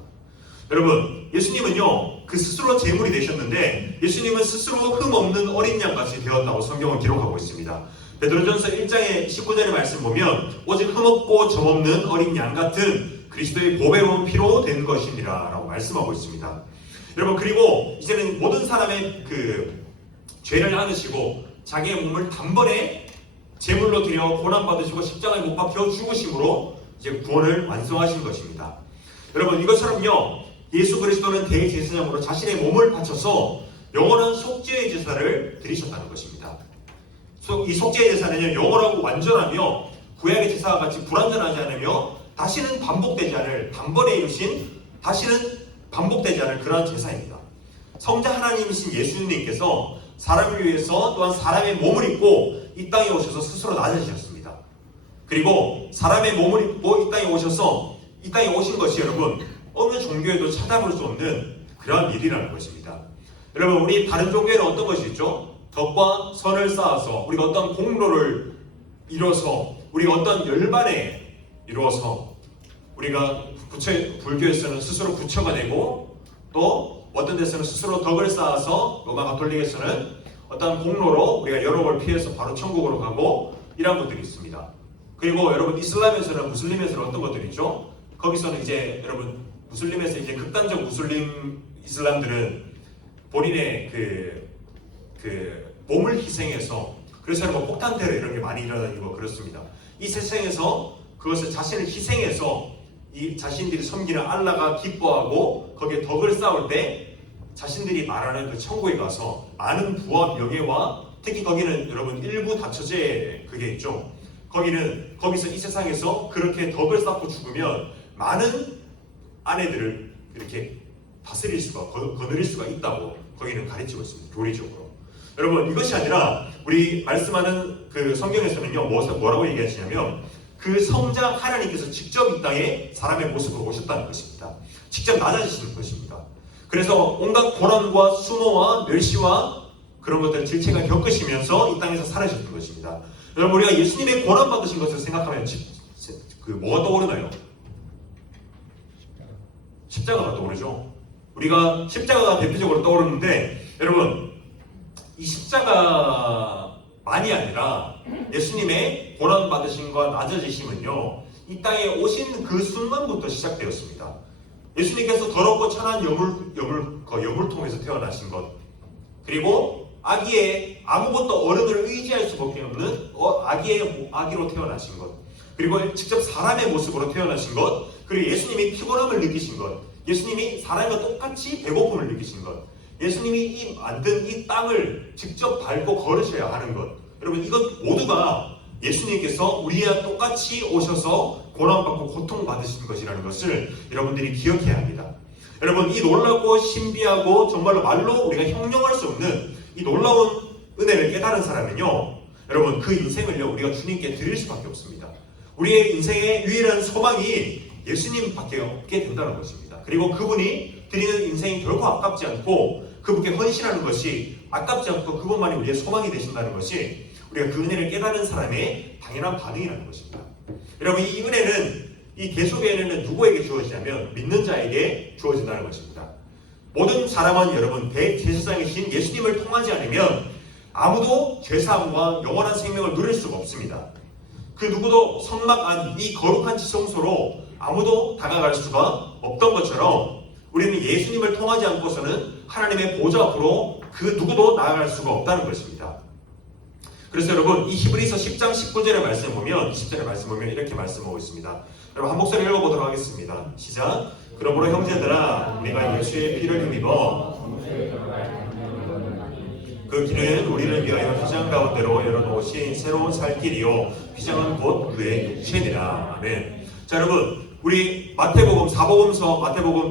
여러분, 예수님은요 그 스스로 제물이 되셨는데, 예수님은 스스로 흠없는 어린 양같이 되었다고 성경은 기록하고 있습니다. 베드로전서 1장의 19절의 말씀 보면 오직 흠없고 점없는 어린 양 같은 그리스도의 보배로운 피로 된 것이니라 라고 말씀하고 있습니다. 여러분, 그리고 이제는 모든 사람의 그 죄를 안으시고 자기의 몸을 단번에 제물로 드려 고난받으시고 십자가에 못 박혀 죽으심으로 이제 구원을 완성하신 것입니다. 여러분, 이것처럼요 예수 그리스도는 대제사장으로 자신의 몸을 바쳐서 영원한 속죄의 제사를 드리셨다는 것입니다. 이 속죄의 제사는요 영원하고 완전하며 구약의 제사와 같이 불완전하지 않으며 다시는 반복되지 않을, 단번에 이루신 다시는 반복되지 않을 그러한 제사입니다. 성자 하나님이신 예수님께서 사람을 위해서 또한 사람의 몸을 입고 이 땅에 오셔서 스스로 낮아지셨습니다. 그리고 사람의 몸을 입고 이 땅에 오셔서 이 땅에 오신 것이 여러분 어느 종교에도 찾아볼 수 없는 그러한 일이라는 것입니다. 여러분 우리 다른 종교에는 어떤 것이 있죠? 덕과 선을 쌓아서 우리가 어떤 공로를 이뤄서 우리가 어떤 열반에 이루어서 우리가 불교에서는 스스로 부처가 되고 또 어떤 데서는 스스로 덕을 쌓아서 로마 가톨릭에서는 어떤 공로로 우리가 여러 걸 피해서 바로 천국으로 가고 이런 것들이 있습니다. 그리고 여러분 이슬람에서는 무슬림에서는 어떤 것들이 있죠? 거기서는 이제 여러분 무슬림에서 이제 극단적 무슬림 이슬람들은 본인의 그 몸을 희생해서 그래서 뭐 폭탄 테러 이런 게 많이 일어나고 그렇습니다. 이 세상에서 그것을 자신을 희생해서 이 자신들이 섬기는 알라가 기뻐하고 거기에 덕을 쌓을 때 자신들이 말하는 그 천국에 가서 많은 부와 명예와 특히 거기는 여러분 일부 다처제 그게 있죠. 거기서 이 세상에서 그렇게 덕을 쌓고 죽으면 많은 아내들을 이렇게 다스릴 수가 거느릴 수가 있다고 거기는 가르치고 있습니다. 교리적으로. 여러분 이것이 아니라 우리 말씀하는 그 성경에서는요 뭐라고 얘기하시냐면 그 성자 하나님께서 직접 이 땅에 사람의 모습으로 오셨다는 것입니다. 직접 낮아지시는 것입니다. 그래서 온갖 고난과 수모와 멸시와 그런 것들 질책을 겪으시면서 이 땅에서 살아주셨던 것입니다. 여러분 우리가 예수님의 고난 받으신 것을 생각하면 뭐가 떠오르나요? 십자가가 떠오르죠. 우리가 십자가가 대표적으로 떠오르는데 여러분 이 십자가만이 아니라 예수님의 고난 받으심과 낮아지심은요 이 땅에 오신 그 순간부터 시작되었습니다. 예수님께서 더럽고 천한 여물통에서 태어나신 것 그리고 아기의 아무것도 어른을 의지할 수밖에 없는 아기로 태어나신 것 그리고 직접 사람의 모습으로 태어나신 것 그리고 예수님이 피곤함을 느끼신 것 예수님이 사람과 똑같이 배고픔을 느끼신 것 예수님이 만든 이 땅을 직접 밟고 걸으셔야 하는 것 여러분 이것 모두가 예수님께서 우리와 똑같이 오셔서 고난받고 고통받으신 것이라는 것을 여러분들이 기억해야 합니다. 여러분 이 놀랍고 신비하고 정말로 말로 우리가 형용할 수 없는 이 놀라운 은혜를 깨달은 사람은요 여러분 그 인생을요 우리가 주님께 드릴 수밖에 없습니다. 우리의 인생의 유일한 소망이 예수님밖에 없게 된다는 것입니다. 그리고 그분이 드리는 인생이 결코 아깝지 않고 그분께 헌신하는 것이 아깝지 않고 그분만이 우리의 소망이 되신다는 것이 우리가 그 은혜를 깨달은 사람의 당연한 반응이라는 것입니다. 여러분 이 은혜는 이 계속의 은혜는 누구에게 주어지냐면 믿는 자에게 주어진다는 것입니다. 모든 사람은 여러분 대제사장이신 예수님을 통하지 않으면 아무도 죄사함과 영원한 생명을 누릴 수가 없습니다. 그 누구도 성막 안 이 거룩한 지성소로 아무도 다가갈 수가 없던 것처럼 우리는 예수님을 통하지 않고서는 하나님의 보좌 앞으로 그 누구도 나아갈 수가 없다는 것입니다. 그래서 여러분 이 히브리서 10장 19절의 말씀을 보면 20절의 말씀을 보면 이렇게 말씀하고 있습니다. 여러분 한 목소리 읽어보도록 하겠습니다. 시작. 그러므로 형제들아 내가 예수의 피를 힘입어 그 길은 우리를 위하여 휘장 가운데로 열어놓으신 새로운 살 길이요 휘장은 곧 그의 육체니라. 아멘. 자 여러분 우리 마태복음 4복음서 마태복음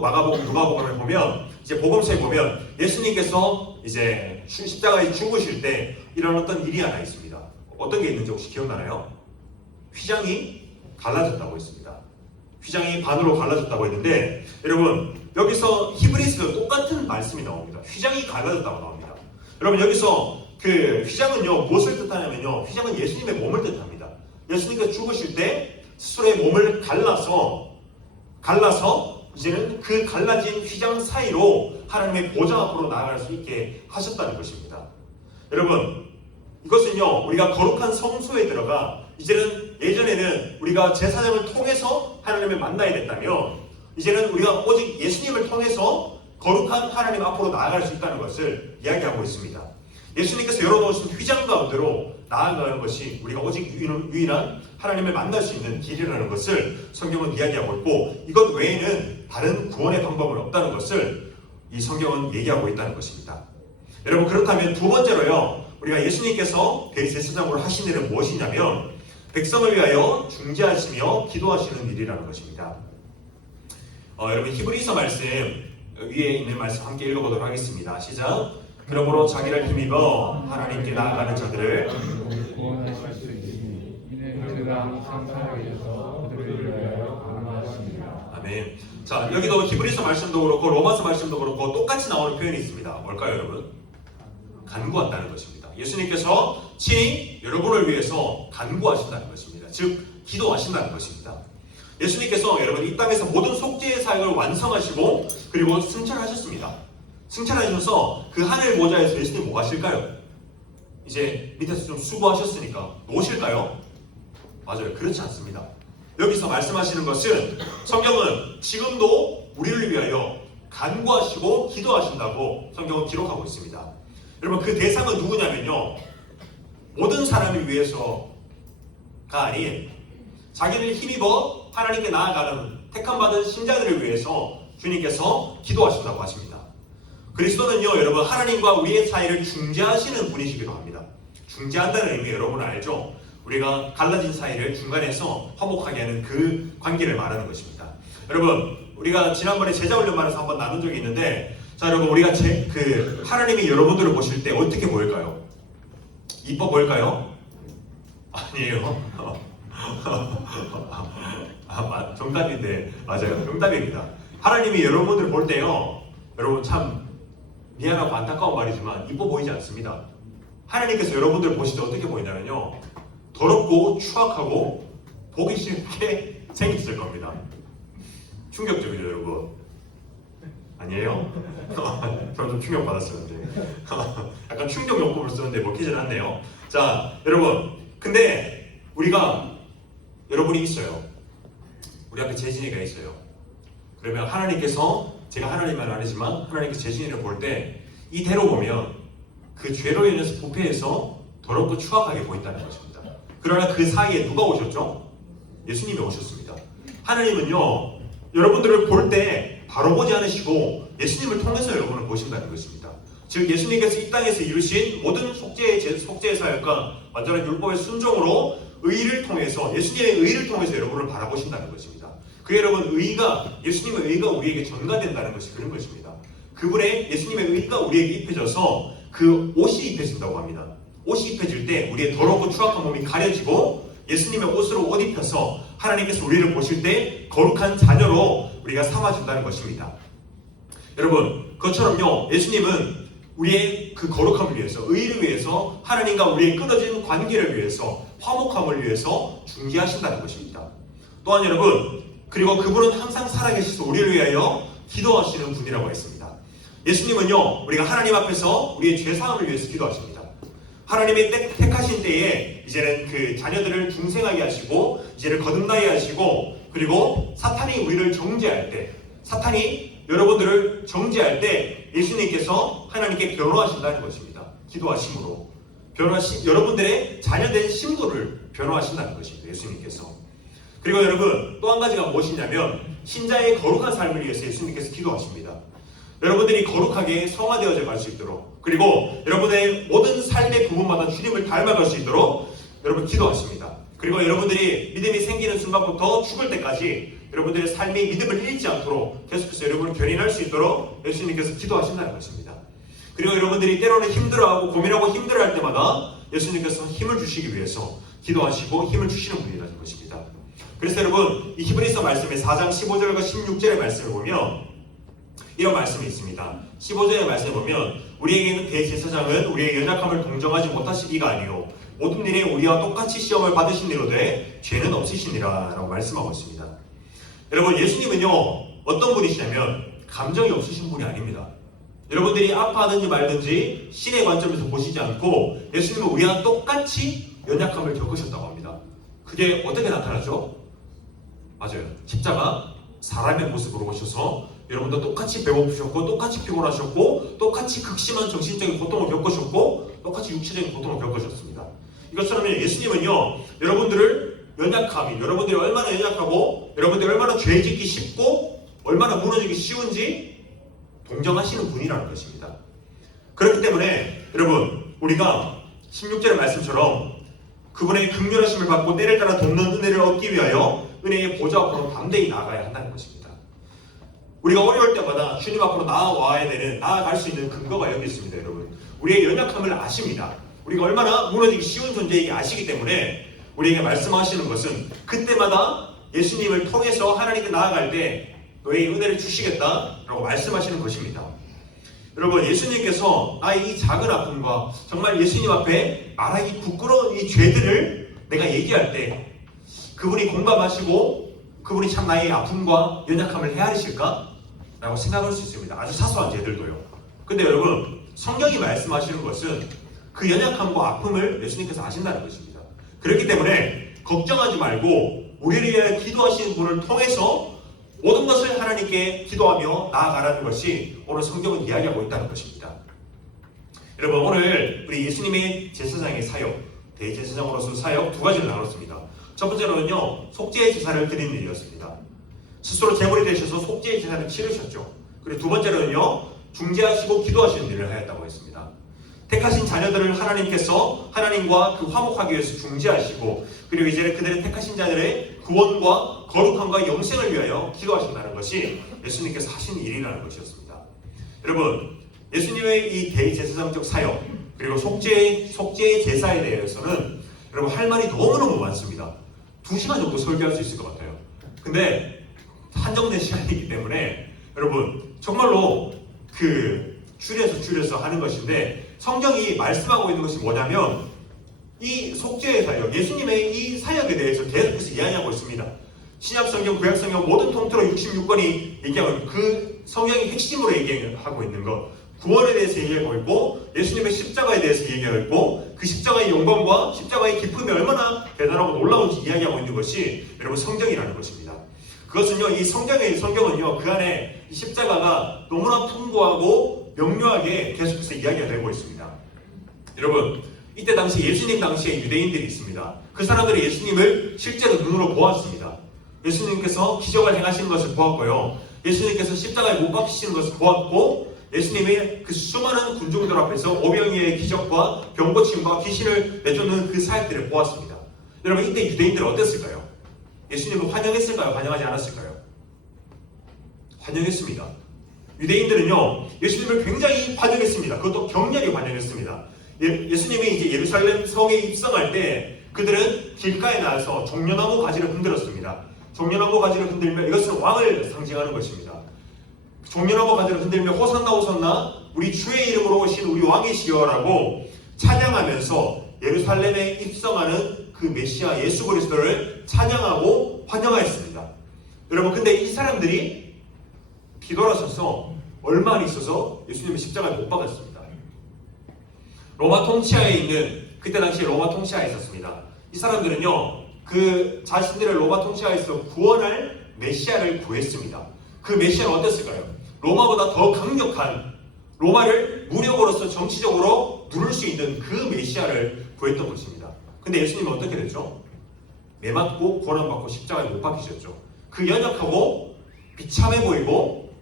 마가복음 누가복음을 보면 이제 복음서에 보면 예수님께서 이제 십자가에 죽으실 때 이런 어떤 일이 하나 있습니다. 어떤 게 있는지 혹시 기억나나요? 휘장이 갈라졌다고 했습니다. 휘장이 반으로 갈라졌다고 했는데 여러분 여기서 히브리서 똑같은 말씀이 나옵니다. 휘장이 갈라졌다고 나옵니다. 여러분 여기서 그 휘장은요 무엇을 뜻하냐면요 휘장은 예수님의 몸을 뜻합니다. 예수님께서 죽으실 때 스스로의 몸을 갈라서 이제는 그 갈라진 휘장 사이로 하나님의 보좌 앞으로 나아갈 수 있게 하셨다는 것입니다. 여러분 이것은요 우리가 거룩한 성소에 들어가 이제는 예전에는 우리가 제사장을 통해서 하나님을 만나야 됐다면 이제는 우리가 오직 예수님을 통해서 거룩한 하나님 앞으로 나아갈 수 있다는 것을 이야기하고 있습니다. 예수님께서 열어놓으신 휘장 가운데로 나아가는 것이 우리가 오직 유일한 하나님을 만날 수 있는 길이라는 것을 성경은 이야기하고 있고 이것 외에는 다른 구원의 방법은 없다는 것을 이 성경은 얘기하고 있다는 것입니다. 여러분 그렇다면 두 번째로요 우리가 예수님께서 대제사장으로 하신 일은 무엇이냐면 백성을 위하여 중재하시며 기도하시는 일이라는 것입니다. 여러분 히브리서 말씀 위에 있는 말씀 함께 읽어보도록 하겠습니다. 시작. 그러므로 자기를 힘입어 하나님께 나아가는 자들을 그가 항상 살아계셔서 그들을 위하여 간구하십니다. 아멘. 자, 여기도 히브리서 말씀도 그렇고 로마서 말씀도 그렇고 똑같이 나오는 표현이 있습니다. 뭘까요, 여러분? 간구한다는 것입니다. 예수님께서 친히 여러분을 위해서 간구하신다는 것입니다. 즉, 기도하신다는 것입니다. 예수님께서 여러분 이 땅에서 모든 속죄의 사역을 완성하시고 그리고 승천하셨습니다. 승천하셔서 그 하늘 보좌에서 예수님 뭐 하실까요? 이제 밑에서 좀 수고하셨으니까 노실까요? 맞아요. 그렇지 않습니다. 여기서 말씀하시는 것은 성경은 지금도 우리를 위하여 간구하시고 기도하신다고 성경은 기록하고 있습니다. 여러분 그 대상은 누구냐면요, 모든 사람을 위해서가 아닌 자기를 힘입어 하나님께 나아가는 택함받은 신자들을 위해서 주님께서 기도하신다고 하십니다. 그리스도는요 여러분 하나님과 우리의 사이를 중재하시는 분이시기도 합니다. 중재한다는 의미 여러분 알죠? 우리가 갈라진 사이를 중간에서 화목하게 하는 그 관계를 말하는 것입니다. 여러분 우리가 지난번에 제자훈련반에서 한번 나눈 적이 있는데, 자 여러분 우리가 하나님이 여러분들을 보실 때 어떻게 보일까요? 이뻐 보일까요? 아니에요. 정답인데 맞아요. 정답입니다. 하나님이 여러분들을 볼 때요 여러분 참 미안하고 안타까운 말이지만 이뻐 보이지 않습니다. 하나님께서 여러분들을 보실 때 어떻게 보이냐면요 더럽고 추악하고 보기 싫게 생겼을 겁니다. 충격적이죠 여러분? 아니에요? 저는 좀 충격받았었는데 약간 충격용법을 쓰는데 먹히질 않네요. 자 여러분 근데 우리가 여러분이 있어요. 우리 앞에 재진이가 있어요. 그러면 하나님께서 제가 하나님은 아니지만 하나님께서 재진이를 볼 때 이대로 보면 그 죄로 인해서 부패해서 더럽고 추악하게 보인다는 것입니다. 그러나 그 사이에 누가 오셨죠? 예수님이 오셨습니다. 하나님은요 여러분들을 볼 때 바로 보지 않으시고 예수님을 통해서 여러분을 보신다는 것입니다. 즉 예수님께서 이 땅에서 이루신 모든 속죄의 사역과 완전한 율법의 순종으로 의를 통해서 예수님의 의를 통해서 여러분을 바라보신다는 것입니다. 그 여러분 의가 예수님의 의가 우리에게 전가된다는 것이 그런 것입니다. 그분의 예수님의 의가 우리에게 입혀져서 그 옷이 입혀진다고 합니다. 옷이 입혀질 때 우리의 더럽고 추악한 몸이 가려지고 예수님의 옷으로 옷 입혀서 하나님께서 우리를 보실 때 거룩한 자녀로 우리가 삼아준다는 것입니다. 여러분 그것처럼요 예수님은 우리의 그 거룩함을 위해서 의를 위해서 하나님과 우리의 끊어진 관계를 위해서 화목함을 위해서 중재하신다는 것입니다. 또한 여러분 그리고 그분은 항상 살아계셔서 우리를 위하여 기도하시는 분이라고 했습니다. 예수님은요 우리가 하나님 앞에서 우리의 죄사함을 위해서 기도하십니다. 하나님의 택하신 때에 이제는 그 자녀들을 중생하게 하시고 이제는 거듭나게 하시고 그리고 사탄이 우리를 정죄할 때 사탄이 여러분들을 정죄할 때 예수님께서 하나님께 변호하신다는 것입니다. 기도하심으로 여러분들의 자녀된 신분을 변호하신다는 것입니다. 예수님께서. 그리고 여러분 또 한 가지가 무엇이냐면 신자의 거룩한 삶을 위해서 예수님께서 기도하십니다. 여러분들이 거룩하게 성화되어져 갈 수 있도록 그리고 여러분의 모든 삶의 부분마다 주님을 닮아갈 수 있도록 여러분 기도하십니다. 그리고 여러분들이 믿음이 생기는 순간부터 죽을 때까지 여러분들의 삶이 믿음을 잃지 않도록 계속해서 여러분을 견인할 수 있도록 예수님께서 기도하신다는 것입니다. 그리고 여러분들이 때로는 힘들어하고 고민하고 힘들어할 때마다 예수님께서 힘을 주시기 위해서 기도하시고 힘을 주시는 분이라는 것입니다. 그래서 여러분 이 히브리서 말씀의 4장 15절과 16절의 말씀을 보면 이런 말씀이 있습니다. 15절의 말씀을 보면 우리에게는 대제사장은 우리의 연약함을 동정하지 못하시기가 아니요 모든 일에 우리와 똑같이 시험을 받으시니로되 죄는 없으시니라 라고 말씀하고 있습니다. 여러분 예수님은요 어떤 분이시냐면 감정이 없으신 분이 아닙니다. 여러분들이 아파하든지 말든지 신의 관점에서 보시지 않고 예수님은 우리와 똑같이 연약함을 겪으셨다고 합니다. 그게 어떻게 나타나죠? 맞아요. 십자가 사람의 모습으로 오셔서 여러분도 똑같이 배고프셨고 똑같이 피곤하셨고 똑같이 극심한 정신적인 고통을 겪으셨고 똑같이 육체적인 고통을 겪으셨습니다. 이것처럼 예수님은요 여러분들을 여러분들이 얼마나 연약하고 여러분들이 얼마나 죄 짓기 쉽고 얼마나 무너지기 쉬운지 동정하시는 분이라는 것입니다. 그렇기 때문에 여러분 우리가 16절의 말씀처럼 그분의 긍휼하심을 받고 때를 따라 돕는 은혜를 얻기 위하여 은혜의 보좌 앞으로 담대히 나아가야 한다는 것입니다. 우리가 어려울 때마다 주님 앞으로 나아갈 수 있는 근거가 여기 있습니다. 여러분 우리의 연약함을 아십니다. 우리가 얼마나 무너지기 쉬운 존재이기 아시기 때문에 우리에게 말씀하시는 것은 그때마다 예수님을 통해서 하나님께 나아갈 때 너의 은혜를 주시겠다라고 말씀하시는 것입니다. 여러분, 예수님께서 나의 이 작은 아픔과 정말 예수님 앞에 말하기 부끄러운 이 죄들을 내가 얘기할 때 그분이 공감하시고 그분이 참 나의 아픔과 연약함을 헤아리실까? 라고 생각할 수 있습니다. 아주 사소한 죄들도요. 근데 여러분, 성경이 말씀하시는 것은 그 연약함과 아픔을 예수님께서 아신다는 것입니다. 그렇기 때문에 걱정하지 말고 우리를 위해 기도하시는 분을 통해서 모든 것을 하나님께 기도하며 나아가라는 것이 오늘 성경은 이야기하고 있다는 것입니다. 여러분, 오늘 우리 예수님의 제사장의 사역, 대제사장으로서 사역 두 가지를 나눴습니다. 첫 번째로는요, 속죄의 제사를 드리는 일이었습니다. 스스로 제물이 되셔서 속죄의 제사를 치르셨죠. 그리고 두 번째로는요, 중재하시고 기도하시는 일을 하였다고 했습니다. 택하신 자녀들을 하나님께서 하나님과 그 화목하기 위해서 중재하시고, 그리고 이제 그들의 택하신 자들의 구원과 거룩함과 영생을 위하여 기도하신다는 것이 예수님께서 하신 일이라는 것이었습니다. 여러분, 예수님의 이 대제사장적 사역 그리고 속죄의 제사에 대해서는 여러분 할 말이 너무너무 많습니다. 2시간 정도 설교할 수 있을 것 같아요. 근데 한정된 시간이기 때문에 여러분 정말로 줄여서 하는 것인데, 성경이 말씀하고 있는 것이 뭐냐면 이 속죄의 사역, 예수님의 이 사역에 대해서 계속해서 이야기하고 있습니다. 신약성경, 구약성경 모든 통틀어 66권이 얘기하고 그 성경의 핵심으로 얘기하고 있는 것, 구원에 대해서 얘기하고 있고 예수님의 십자가에 대해서 얘기하고 있고 그 십자가의 영광과 십자가의 기쁨이 얼마나 대단하고 놀라운지 이야기하고 있는 것이 여러분 성경이라는 것입니다. 그것은요, 이 성경은요, 그 안에 이 십자가가 너무나 풍부하고 명료하게 계속해서 이야기가 되고 있습니다. 여러분, 이때 당시 예수님 당시에 유대인들이 있습니다. 그 사람들이 예수님을 실제로 눈으로 보았습니다. 예수님께서 기적을 행하시는 것을 보았고요. 예수님께서 십자가에 못 박히시는 것을 보았고, 예수님의 그 수많은 군중들 앞에서 오병이의 기적과 병고침과 귀신을 내쫓는 그 사역들을 보았습니다. 여러분, 이때 유대인들은 어땠을까요? 예수님을 환영했을까요? 환영하지 않았을까요? 환영했습니다. 유대인들은요, 예수님을 굉장히 환영했습니다. 그것도 격렬히 환영했습니다. 예수님이 이제 예루살렘 성에 입성할 때 그들은 길가에 나와서 종려나무 가지를 흔들었습니다. 종려나무 가지를 흔들며 이것은 왕을 상징하는 것입니다. 종려나무 가지를 흔들며 호산나 호산나 우리 주의 이름으로 오신 우리 왕이시여라고 찬양하면서 예루살렘에 입성하는 그 메시아 예수 그리스도를 찬양하고 환영하였습니다. 여러분, 근데 이 사람들이 뒤돌아서서 얼마 안 있어서 예수님의 십자가에 못 박았습니다. 로마 통치하에 있는, 그때 당시에 로마 통치하에 있었습니다. 이 사람들은요, 그 자신들의 로마 통치하에서 구원할 메시아를 구했습니다. 그 메시아는 어땠을까요? 로마보다 더 강력한, 로마를 무력으로서 정치적으로 누를 수 있는 그 메시아를 구했던 것입니다. 근데 예수님은 어떻게 됐죠? 매맞고 고난받고 십자가에 못 박히셨죠. 그 연약하고 비참해 보이고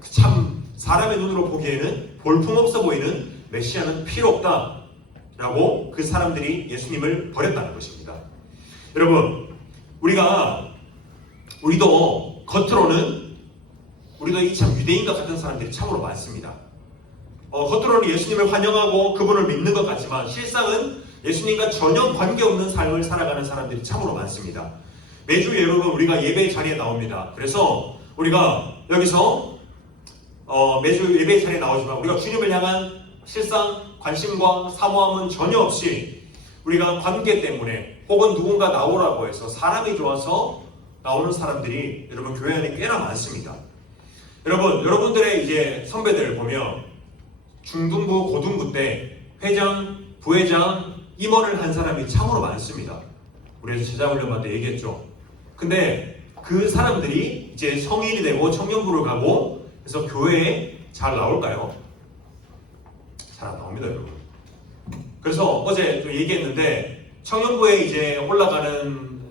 참 사람의 눈으로 보기에는 볼품없어 보이는 메시아는 필요 없다라고 그 사람들이 예수님을 버렸다는 것입니다. 여러분, 우리도 겉으로는 우리도 이 참 유대인과 같은 사람들이 참으로 많습니다. 겉으로는 예수님을 환영하고 그분을 믿는 것 같지만 실상은 예수님과 전혀 관계없는 삶을 살아가는 사람들이 참으로 많습니다. 매주 여러분 우리가 예배 자리에 나옵니다. 그래서 우리가 여기서 매주 예배 자리에 나오지만 우리가 주님을 향한 실상 관심과 사모함은 전혀 없이 우리가 관계 때문에 혹은 누군가 나오라고 해서 사람이 좋아서 나오는 사람들이 여러분 교회 안에 꽤나 많습니다. 여러분들의 이제 선배들을 보면 중등부, 고등부 때 회장, 부회장, 임원을 한 사람이 참으로 많습니다. 우리에서 제자훈련 때 얘기했죠. 근데 그 사람들이 이제 성인이 되고 청년부를 가고 그래서 교회에 잘 나올까요? 잘 안 나옵니다, 여러분. 그래서 어제 좀 얘기했는데 청년부에 이제 올라가는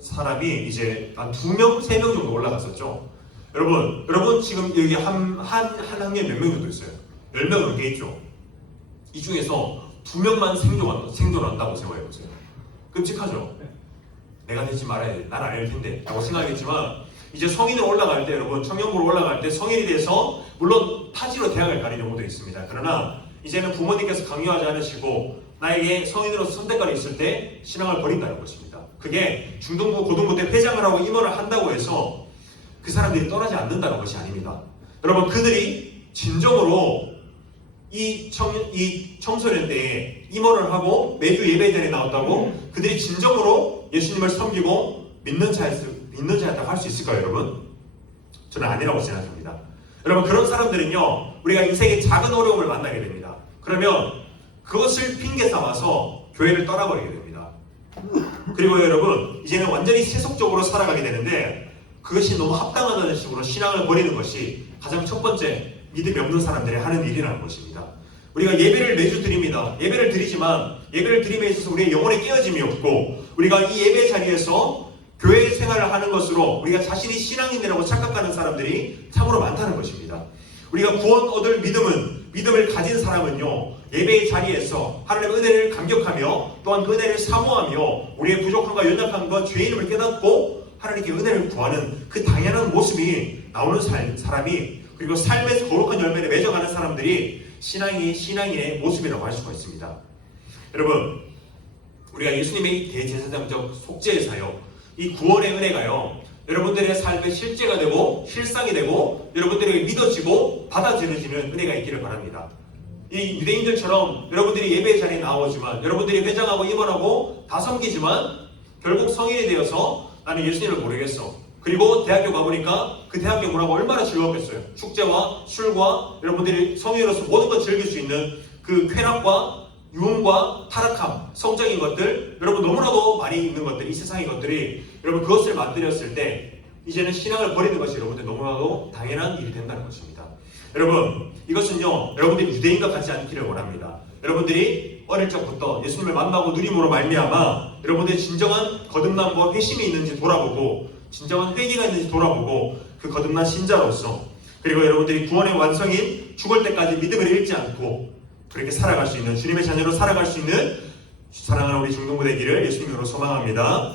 사람이 이제 한 2명, 3명 정도 올라갔었죠. 여러분 지금 여기 한 학년에 몇 명 정도 있어요? 10명 넘게 있죠. 이 중에서 2명만 생존한다고 생각해보세요. 끔찍하죠? 내가 되지 말아야 돼. 난 알 텐데 라고 생각했지만 이제 성인으로 올라갈 때 여러분 청년부로 올라갈 때 성인이 돼서 물론 타지로 대학을 가는 경우도 있습니다. 그러나 이제는 부모님께서 강요하지 않으시고 나에게 성인으로서 선택관이 있을 때 신앙을 버린다는 것입니다. 그게 중등부, 고등부 때 회장을 하고 임원을 한다고 해서 그 사람들이 떠나지 않는다는 것이 아닙니다. 여러분, 그들이 진정으로 이 청소년 때에 임원을 하고 매주 예배 자리에 나왔다고 그들이 진정으로 예수님을 섬기고 믿는 자였다고 할 수 있을까요, 여러분? 저는 아니라고 생각합니다. 여러분, 그런 사람들은요, 우리가 인생의 작은 어려움을 만나게 됩니다. 그러면 그것을 핑계 삼아서 교회를 떠나버리게 됩니다. 그리고 여러분, 이제는 완전히 세속적으로 살아가게 되는데 그것이 너무 합당하다는 식으로 신앙을 버리는 것이 가장 첫 번째 믿음이 없는 사람들이 하는 일이라는 것입니다. 우리가 예배를 매주 드립니다. 예배를 드리지만 예배를 드림에 있어서 우리의 영혼의 깨어짐이 없고 우리가 이 예배 자리에서 교회 생활을 하는 것으로 우리가 자신이 신앙인이라고 착각하는 사람들이 참으로 많다는 것입니다. 우리가 구원 얻을 믿음을 가진 사람은요, 예배의 자리에서 하나님의 은혜를 감격하며 또한 그 은혜를 사모하며 우리의 부족함과 연약함과 죄인임을 깨닫고 하나님께 은혜를 구하는 그 당연한 모습이 나오는 사람이, 그리고 삶에서 거룩한 열매를 맺어가는 사람들이 신앙인의 모습이라고 할 수가 있습니다. 여러분, 우리가 예수님의 대제사장적 속죄의 사역, 이 구원의 은혜가요, 여러분들의 삶의 실제가 되고 실상이 되고 여러분들에게 믿어지고 받아들여지는 은혜가 있기를 바랍니다. 이 유대인들처럼 여러분들이 예배 자리에 나오지만 여러분들이 회장하고 임원하고 다 섬기지만 결국 성인이 되어서 나는 예수님을 모르겠어. 그리고 대학교 가보니까 그 대학교 문화가 얼마나 즐겁겠어요. 축제와 술과 여러분들이 성인으로서 모든 걸 즐길 수 있는 그 쾌락과 유흥과 타락함, 성적인 것들, 여러분 너무나도 많이 있는 것들, 이 세상의 것들이 여러분 그것을 만들었을 때 이제는 신앙을 버리는 것이 여러분들 너무나도 당연한 일이 된다는 것입니다. 여러분, 이것은요, 여러분들이 유대인과 같지 않기를 원합니다. 여러분들이 어릴 적부터 예수님을 만나고 누림으로 말미암아 여러분들의 진정한 거듭남과 회심이 있는지 돌아보고 진정한 회개가 있는지 돌아보고 그 거듭난 신자로서, 그리고 여러분들이 구원의 완성인 죽을 때까지 믿음을 잃지 않고 그렇게 살아갈 수 있는, 주님의 자녀로 살아갈 수 있는 사랑하는 우리 중동부 되기를 예수님으로 소망합니다.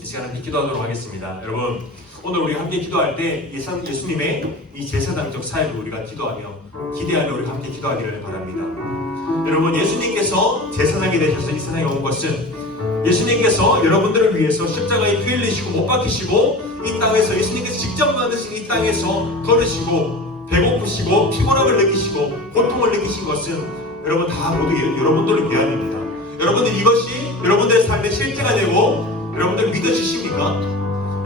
이 시간은 기도하도록 하겠습니다. 여러분, 오늘 우리가 함께 기도할 때 예수님의 이 제사장적 사역을 우리가 기대하며 우리가 함께 기도하기를 바랍니다. 여러분, 예수님께서 제사장이 되셔서 이 세상에 온 것은 예수님께서 여러분들을 위해서 십자가에 피 흘리시고 못 박히시고 이 땅에서 예수님께서 직접 만드신 이 땅에서 걸으시고 배고프시고 피곤함을 느끼시고 고통을 느끼신 것은 여러분 다 모두 여러분들을 위함입니다. 여러분들 이것이 여러분들의 삶의 실제가 되고 여러분들 믿어지십니까?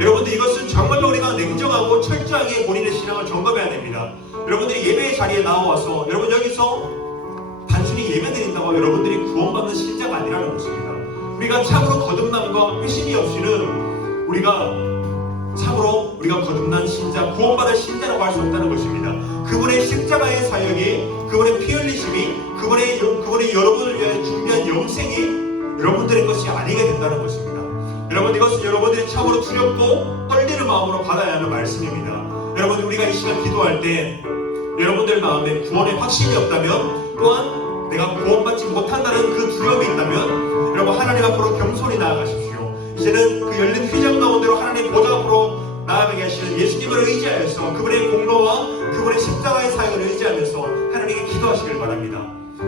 여러분들 이것은 정말로 우리가 냉정하고 철저하게 본인의 신앙을 점검해야 됩니다. 여러분들이 예배의 자리에 나와서 여러분 여기서 단순히 예배드린다고 여러분들이 구원받는 신자가 아니라는 것입니다. 우리가 참으로 거듭남과 회심이 없이는 우리가 거듭난 신자, 구원받을 신자라고 할 수 없다는 것입니다. 그분의 십자가의 사역이, 그분의 피 흘리심이, 그분의 여러분을 위해 준비한 영생이 여러분들의 것이 아니게 된다는 것입니다. 여러분, 이것은 여러분들이 참으로 두렵고 떨리는 마음으로 받아야 하는 말씀입니다. 여러분, 우리가 이 시간 기도할 때 여러분들 마음에 구원의 확신이 없다면, 또한 내가 구원받지 못한다는 그 두려움이 있다면 여러분, 하나님 앞으로 겸손히 나아가십시오. 이제는 그 열린 휘장 가운데로 하나님 보좌 앞으로 나아가게 하시는 예수님을 의지하여서 그분의 공로와 그분의 십자가의 사역을 의지하면서 하나님께 기도하시길 바랍니다.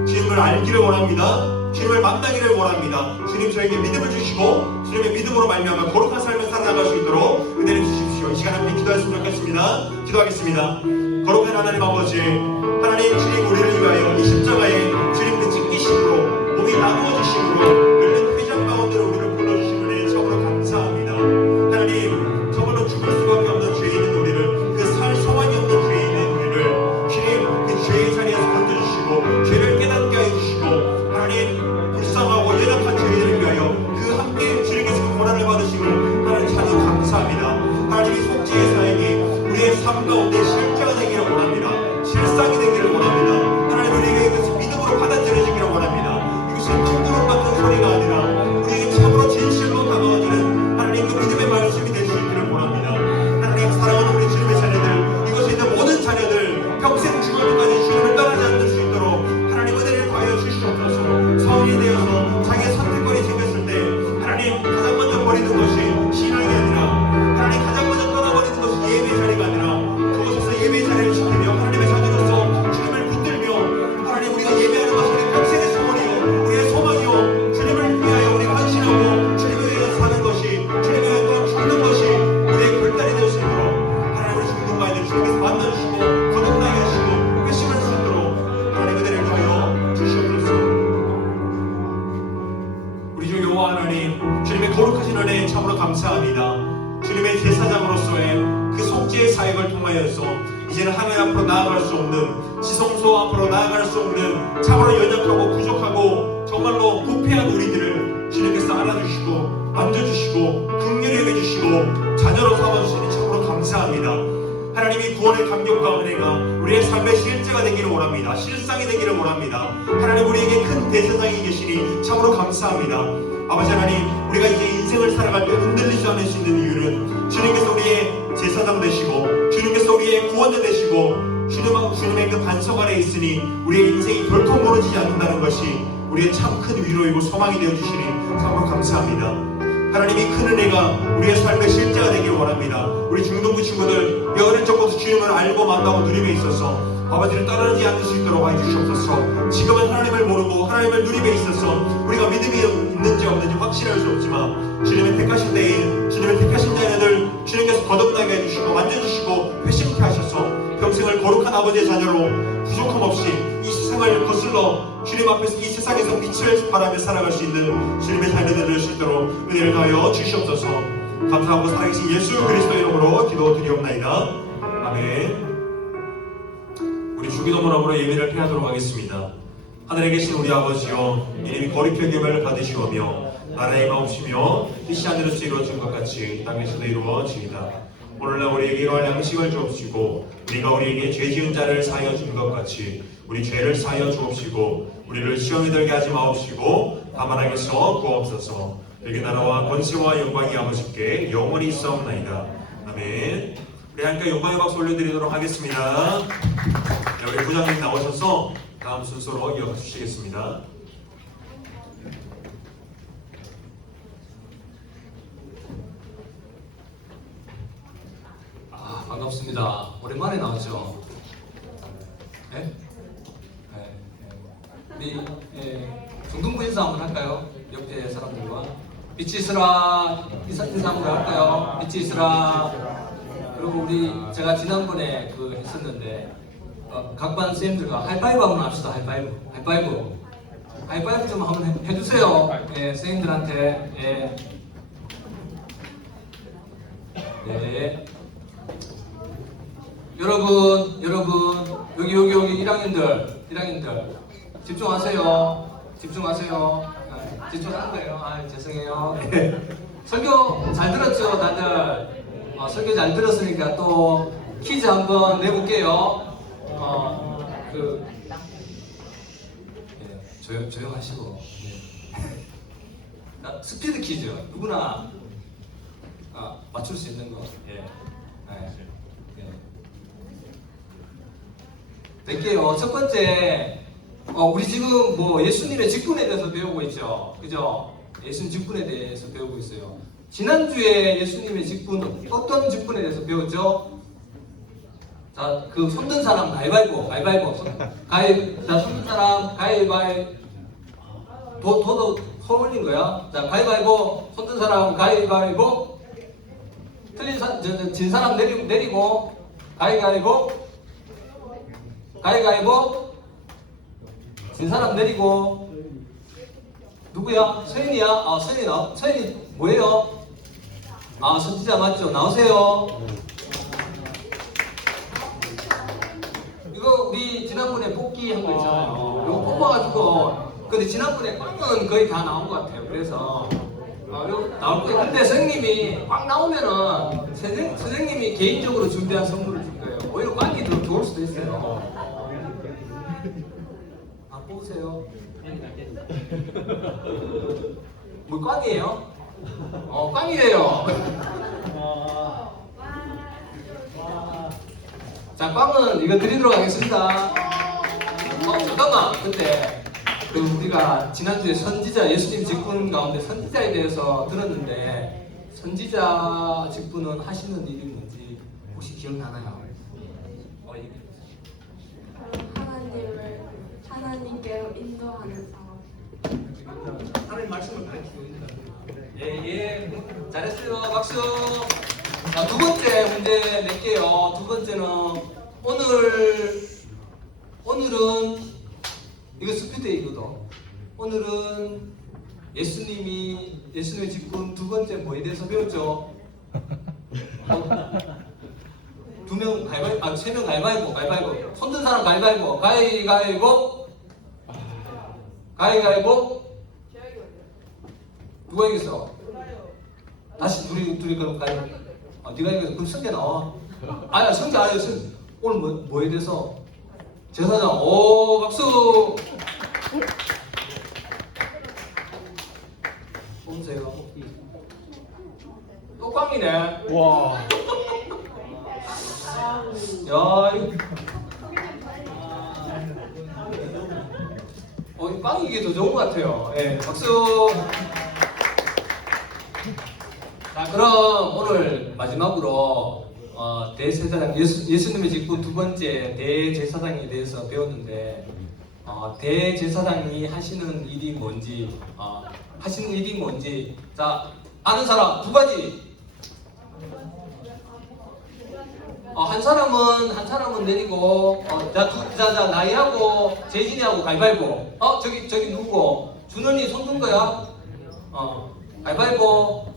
주님을 알기를 원합니다. 주님을 만나기를 원합니다. 주님 저에게 믿음을 주시고 주님의 믿음으로 말미암아 거룩한 삶을 살아나갈 수 있도록 은혜를 주십시오. 이 시간 함께 기도했으면 좋겠습니다. 기도하겠습니다. 거룩한 하나님 아버지, 하나님 주님 우리를 위하여 이 십자가에 주님 그 찢기심으로 몸이 나누어지심으로 열린 회장 가운데로 우리를 불러주신 은혜 참으로 감사합니다. 하나님, 정말로 죽을 수밖에 없는 죄인인 우리를, 그 살 소망이 없는 죄인인 우리를 주님 그 죄의 자리에서 건져주시고 죄를 깨닫게 해주시고 하나님 불쌍하고 연약한 죄인을 위하여 그 함께 주님께서 그 고난을 받으심을 하나님 참으로 감사합니다. 하나님이 속죄의 사역이 우리의 삶 가운데 실제가 되기를 원합니다. 실상이 되기를 원합니다. 하나님, 우리에게 이것을 믿음으로 받아들여지기를 원합니다. 이것을 통으로 우리 주 여호와 하나님, 주님의 거룩하신 은혜에 참으로 감사합니다. 주님의 제사장으로서의 그 속죄의 사역을 통하여서 이제는 하나님 앞으로 나아갈 수 없는, 지성소 앞으로 나아갈 수 없는 참으로 연약하고 부족하고 정말로 부패한 우리들을 주님께서 안아주시고 만져주시고 긍휼히 여겨주시고 자녀로 삼아주시니 참으로 감사합니다. 하나님이 구원의 감격과 은혜가 우리의 삶의 실제가 되기를 원합니다. 실상이 되기를 원합니다. 하나님, 우리에게 큰 대제사장이 계시니 참으로 감사합니다. 아버지 하나님, 우리가 이제 인생을 살아갈 때 흔들리지 않을 수 있는 이유는 주님께서 우리의 제사장 되시고 주님께서 우리의 구원자 되시고 주님의 그 반석 아래에 있으니 우리의 인생이 결코 무너지지 않는다는 것이 우리의 참 큰 위로이고 소망이 되어주시니 참으로 감사합니다. 하나님이 큰 은혜가 우리의 삶의 실제가 되기를 원합니다. 우리 중동부 친구들 어릴 적부터 주님을 알고 만나고 누림에 있어서 아버지를 따르지 않을 수 있도록 해주시옵소서. 지금은 하나님을 모르고 하나님을 누림에 있어서 우리가 믿음이 있는지 없는지 확신할 수 없지만 주님의 택하신 때에 주님의 택하신 자녀들 주님께서 거듭나게 해주시고 만져주시고 회심케 하셔서 평생을 거룩한 아버지의 자녀로 부족함 없이 이 세상을 거슬러 주님 앞에서 이 세상에서 빛을 발하며 살아갈 수 있는 주님의 자녀들 될 수 있도록 은혜를 가하여 주시옵소서. 감사하고 살아계신 예수 그리스도의 이름으로 기도드리옵나이다. 아멘. 우리 주기도문으로 예배를 폐하도록 하겠습니다. 하늘에 계신 우리 아버지여, 이름이 거룩히 여김을 받으시오며 나라의 마옵시며 뜻이 하늘에서 이루어진 것 같이 땅에서도 이루어지이다. 오늘날 우리에게 이러한 양식을 주옵시고 우리가 우리에게 죄 지은 자를 사하여 준 것 같이 우리 죄를 사하여 주옵시고 우리를 시험에 들게 하지 마옵시고 다만 악에서 구하옵소서. 여기 나라와 권세와 영광이 아버지께 영원히 있사옵나이다. 아멘. 우리 함께 영광의 박수 올려드리도록 하겠습니다. 우리 부장님 나오셔서 다음 순서로 이어가 주시겠습니다. 반갑습니다. 오랜만에 나왔죠? 네? 우리 중동부 인사 한번 할까요? 옆에 사람들과 빛이 있으라 인사 한번 할까요? 빛이 있으라. 그리고 우리 제가 지난번에 그 했었는데 각 반 쌤들과 하이파이브 한번 합시다. 하이파이브 좀 한번 해주세요. 쌤들한테. 네. 여러분 여기 1학년들 집중하세요. 집중하는 거예요. 죄송해요. 설교 잘 들었죠, 다들? 설교 잘 들었으니까 또 퀴즈 한번 내볼게요. 조용하시고. 스피드 퀴즈 누구나 맞출 수 있는 거. 낼게요. 첫 번째, 우리 지금 뭐 예수님의 직분에 대해서 배우고 있죠. 그죠? 예수님 직분에 대해서 배우고 있어요. 지난주에 예수님의 직분은 어떤 직분에 대해서 배웠죠? 자, 그 손든 사람 가위바위보. 자, 손든 사람 가위바위보. 도도 손 올린 거야. 자, 가위바위보. 손든 사람 가위바위보. 진 사람 내리고. 가위바위보. 진 사람 내리고. 누구야? 서인이야? 서인이 뭐예요? 선지자 맞죠? 나오세요. 이거 우리 지난번에 뽑기 한 거 있잖아요. 이거 뽑아가지고, 근데 지난번에 꽝은 거의 다 나온 것 같아요. 그래서 이거 나올 거예요. 근데 선생님이 꽝 나오면은 선생님이 개인적으로 준비한 선물을 줄 거예요. 오히려 꽝이 더 좋을 수도 있어요. 뽑으세요. 뭐 꽝이에요? 꽝이에요. 자, 꽝은 이거 드리도록 하겠습니다. 잠깐만. 근데 우리가 지난주에 선지자 예수님 직분 가운데 선지자에 대해서 들었는데 선지자 직분은 하시는 일이 뭔지 혹시 기억나나요? 하나님께로 인도하는 사람. 하나님 말씀을 가르치고 있는. 예. 잘했어요. 박수. 자, 두 번째 문제 낼게요. 두 번째는 오늘은 이거 스피드이거든. 오늘은 예수님의 직분 두 번째 뭐에 대해서 배웠죠? 두 명 가위바위보, 세 명 가위바위보. 손든 사람 가위바위보. 가위바위보. 누가 이겼어? 다시 둘이 그럼 가위바위보. 네가 이겼어. 그럼 성계 나와. 아니야, 성계 아니야. 오늘 뭐에 대해서? 제사장. 오, 박수. 보세요. 또 꽝이네. 와. 야, 이 빵이 이게 더 좋은 것 같아요. 예, 박수. 자, 그럼 오늘 마지막으로 대제사장 예수님의 직분 두 번째 대제사장에 대해서 배웠는데 대제사장이 하시는 일이 뭔지 자 아는 사람 두 가지. 한 사람은 내리고 자 나이하고 재진이하고 가위바위보. 저기 누구고? 준원이 손 든 거야? 가위바위보.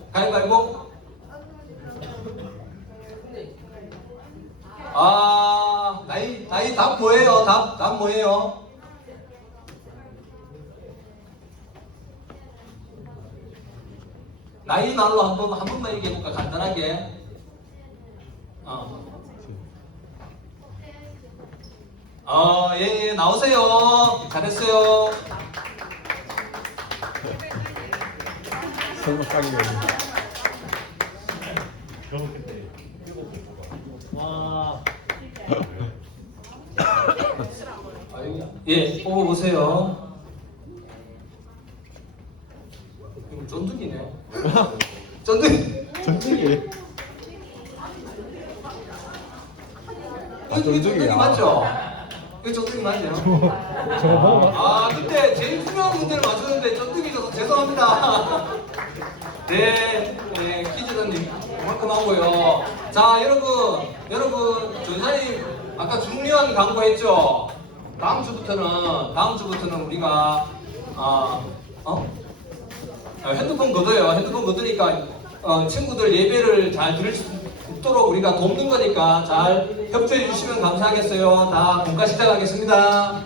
나이 답 뭐예요? 답 뭐예요? 나이 말로 한 번만 얘기해볼까? 간단하게. 예, 나오세요. 잘했어요. 설마 깡이네. 와. 예, 뽑아보세요. 이거 쫀득이네. 쫀득이. 전쟁이. 이거 쫀득이 맞죠? 이거 쫀득이 맞죠? 저거 보고 근데 제일 중요한 문제를 맞췄는데 쫀득이 져서 죄송합니다. 네, 퀴즈는 그만큼 하고요. 자, 여러분, 전사님 아까 중요한 광고했죠? 다음 주부터는 우리가 핸드폰 걷어요. 핸드폰 걷으니까 친구들 예배를 잘 들을 수 있도록 우리가 돕는 거니까 잘 협조해 주시면 감사하겠어요. 다 공과 시작하겠습니다.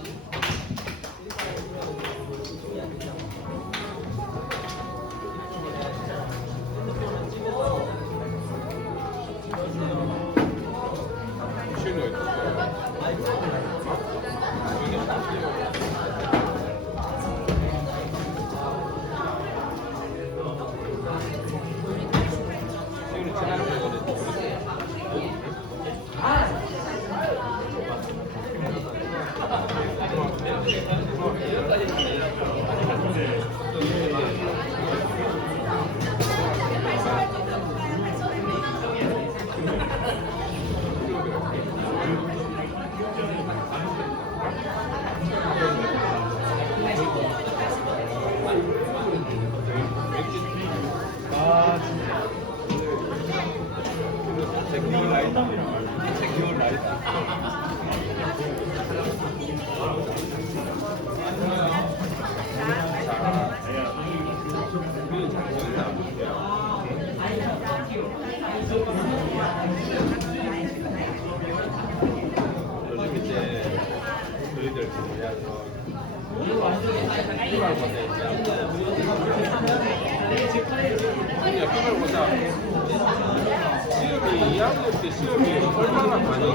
시험이 2학년 때 시험이 얼마나 많이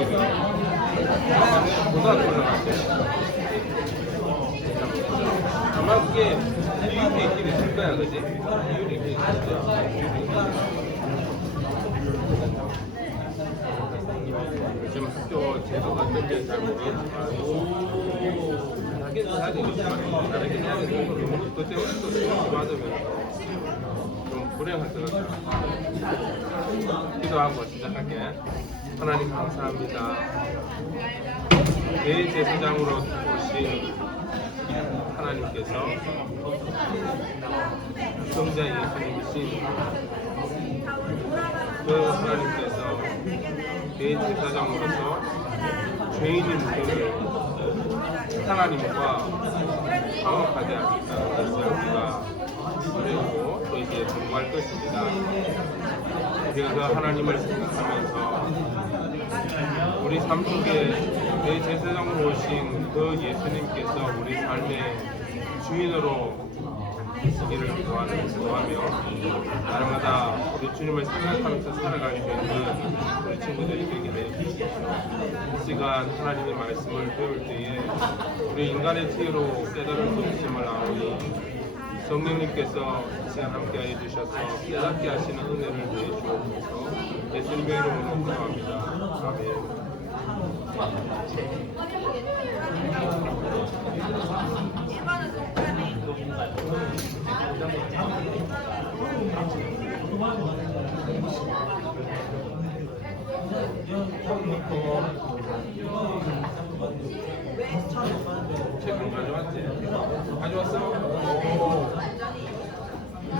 고등학교 올라갈 때 아마 그게 이유리 있긴 있을 거야, 그지? 이유리 있긴 있을 거야. 지금 학교 제도가 어떤지 잘 모르겠지만 하긴 해야 되겠지만 다르긴 해야 되는 거고 또 때문에 또 시험을 받으면 좀 불행할 것 같아요. 기도하고 시작할게. 하나님 감사합니다. 대제사장으로 오신 하나님께서 성자 예수님이신 그 하나님께서 대제사장으로서 죄인인 우리를 하나님과 화목하게 하셨다는 것을 우리가 배우고 또 이제 공부할 것입니다. 그래서 하나님을 생각하면서 우리 삶 속에 대제사장으로 오신 그 예수님께서 우리 삶의 주인으로 서기를 기도하며 날마다 우리 주님을 생각하면서 살아갈 수 있는 우리 친구들이 되게 해주십시오. 이 시간 하나님의 말씀을 배울 때에 우리 인간의 지혜로 깨달을 수 없음을 아오니 성령님께서 이 시간 함께하여 주셔서 깨닫게 하시는 은혜를 내주옵소서. 예수님의 이름으로 기도합니다. 아멘. 책 안 가져왔지? 가져왔어? 오.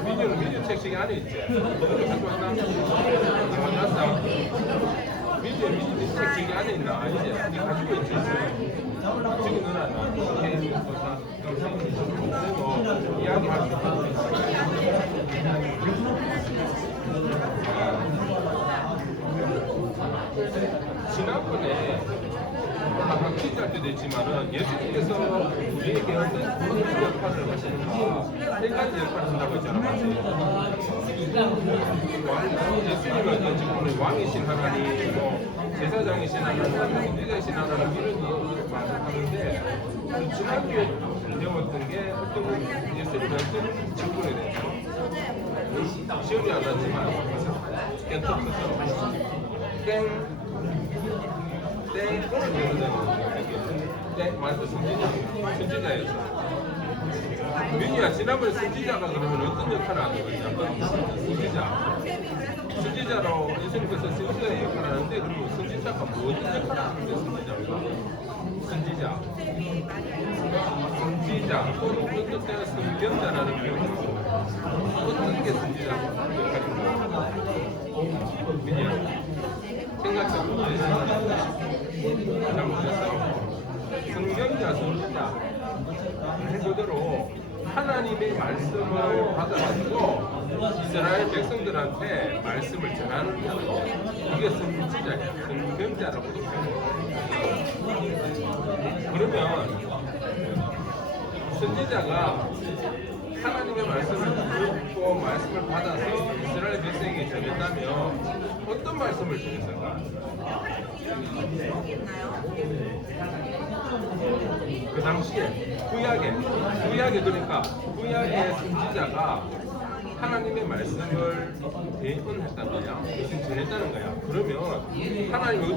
민주는 민주 책식이 안에 있지? 가져왔나? 가져왔어? 민주 책식이 안에 있나? 아니지? 네 가지고 있지? 지금 너는 안 와. 이렇게 그리고 이야기할 수 지난번에 아까 퀴즈할 때도 있지만은 예수님께서 우리에게 어떤 역할을 하시는가 세 가지 역할을 한다고 했잖아. 예수님은 어떤 지금 왕이신 하나님, 제사장이신 하나님, 선지자이신 하나님 이런 얘기를 말하는데 지난주에 배웠던 게 어떤 예수님의 어떤 직분에 대해서 시험이 안 왔지만 깨끗해서 땡 맞아 선지자였어. 민희야 지난번에 선지자가 그러면 어떤 역할을 하는 거야? 선지자로 예수님께서 선지자의 역할을 하는데 그러면 선지자가 무슨 역할을 하는 게 선지자인가? 선지자 또는 어떤 때가 선견자라는 표현으로 어떤 게 선지자 역할인가? 민희야 생각해보면 잘못했어. 성경자, 선지자 말 그대로 하나님의 말씀을 받아가지고 이스라엘 백성들한테 말씀을 전하는 거 이게 선지자야. 성경자라고 그러면 선지자가 하나님의 말씀을 듣고 말씀을 받아서 이스라엘 백성에게 전했다면 어떤 말씀을 전했을까? 그 당시에 구약에 그러니까 구약의 선지자가 하나님의 말씀을 대언했단 말이야. 전했다는 거야. 그러면 하나님이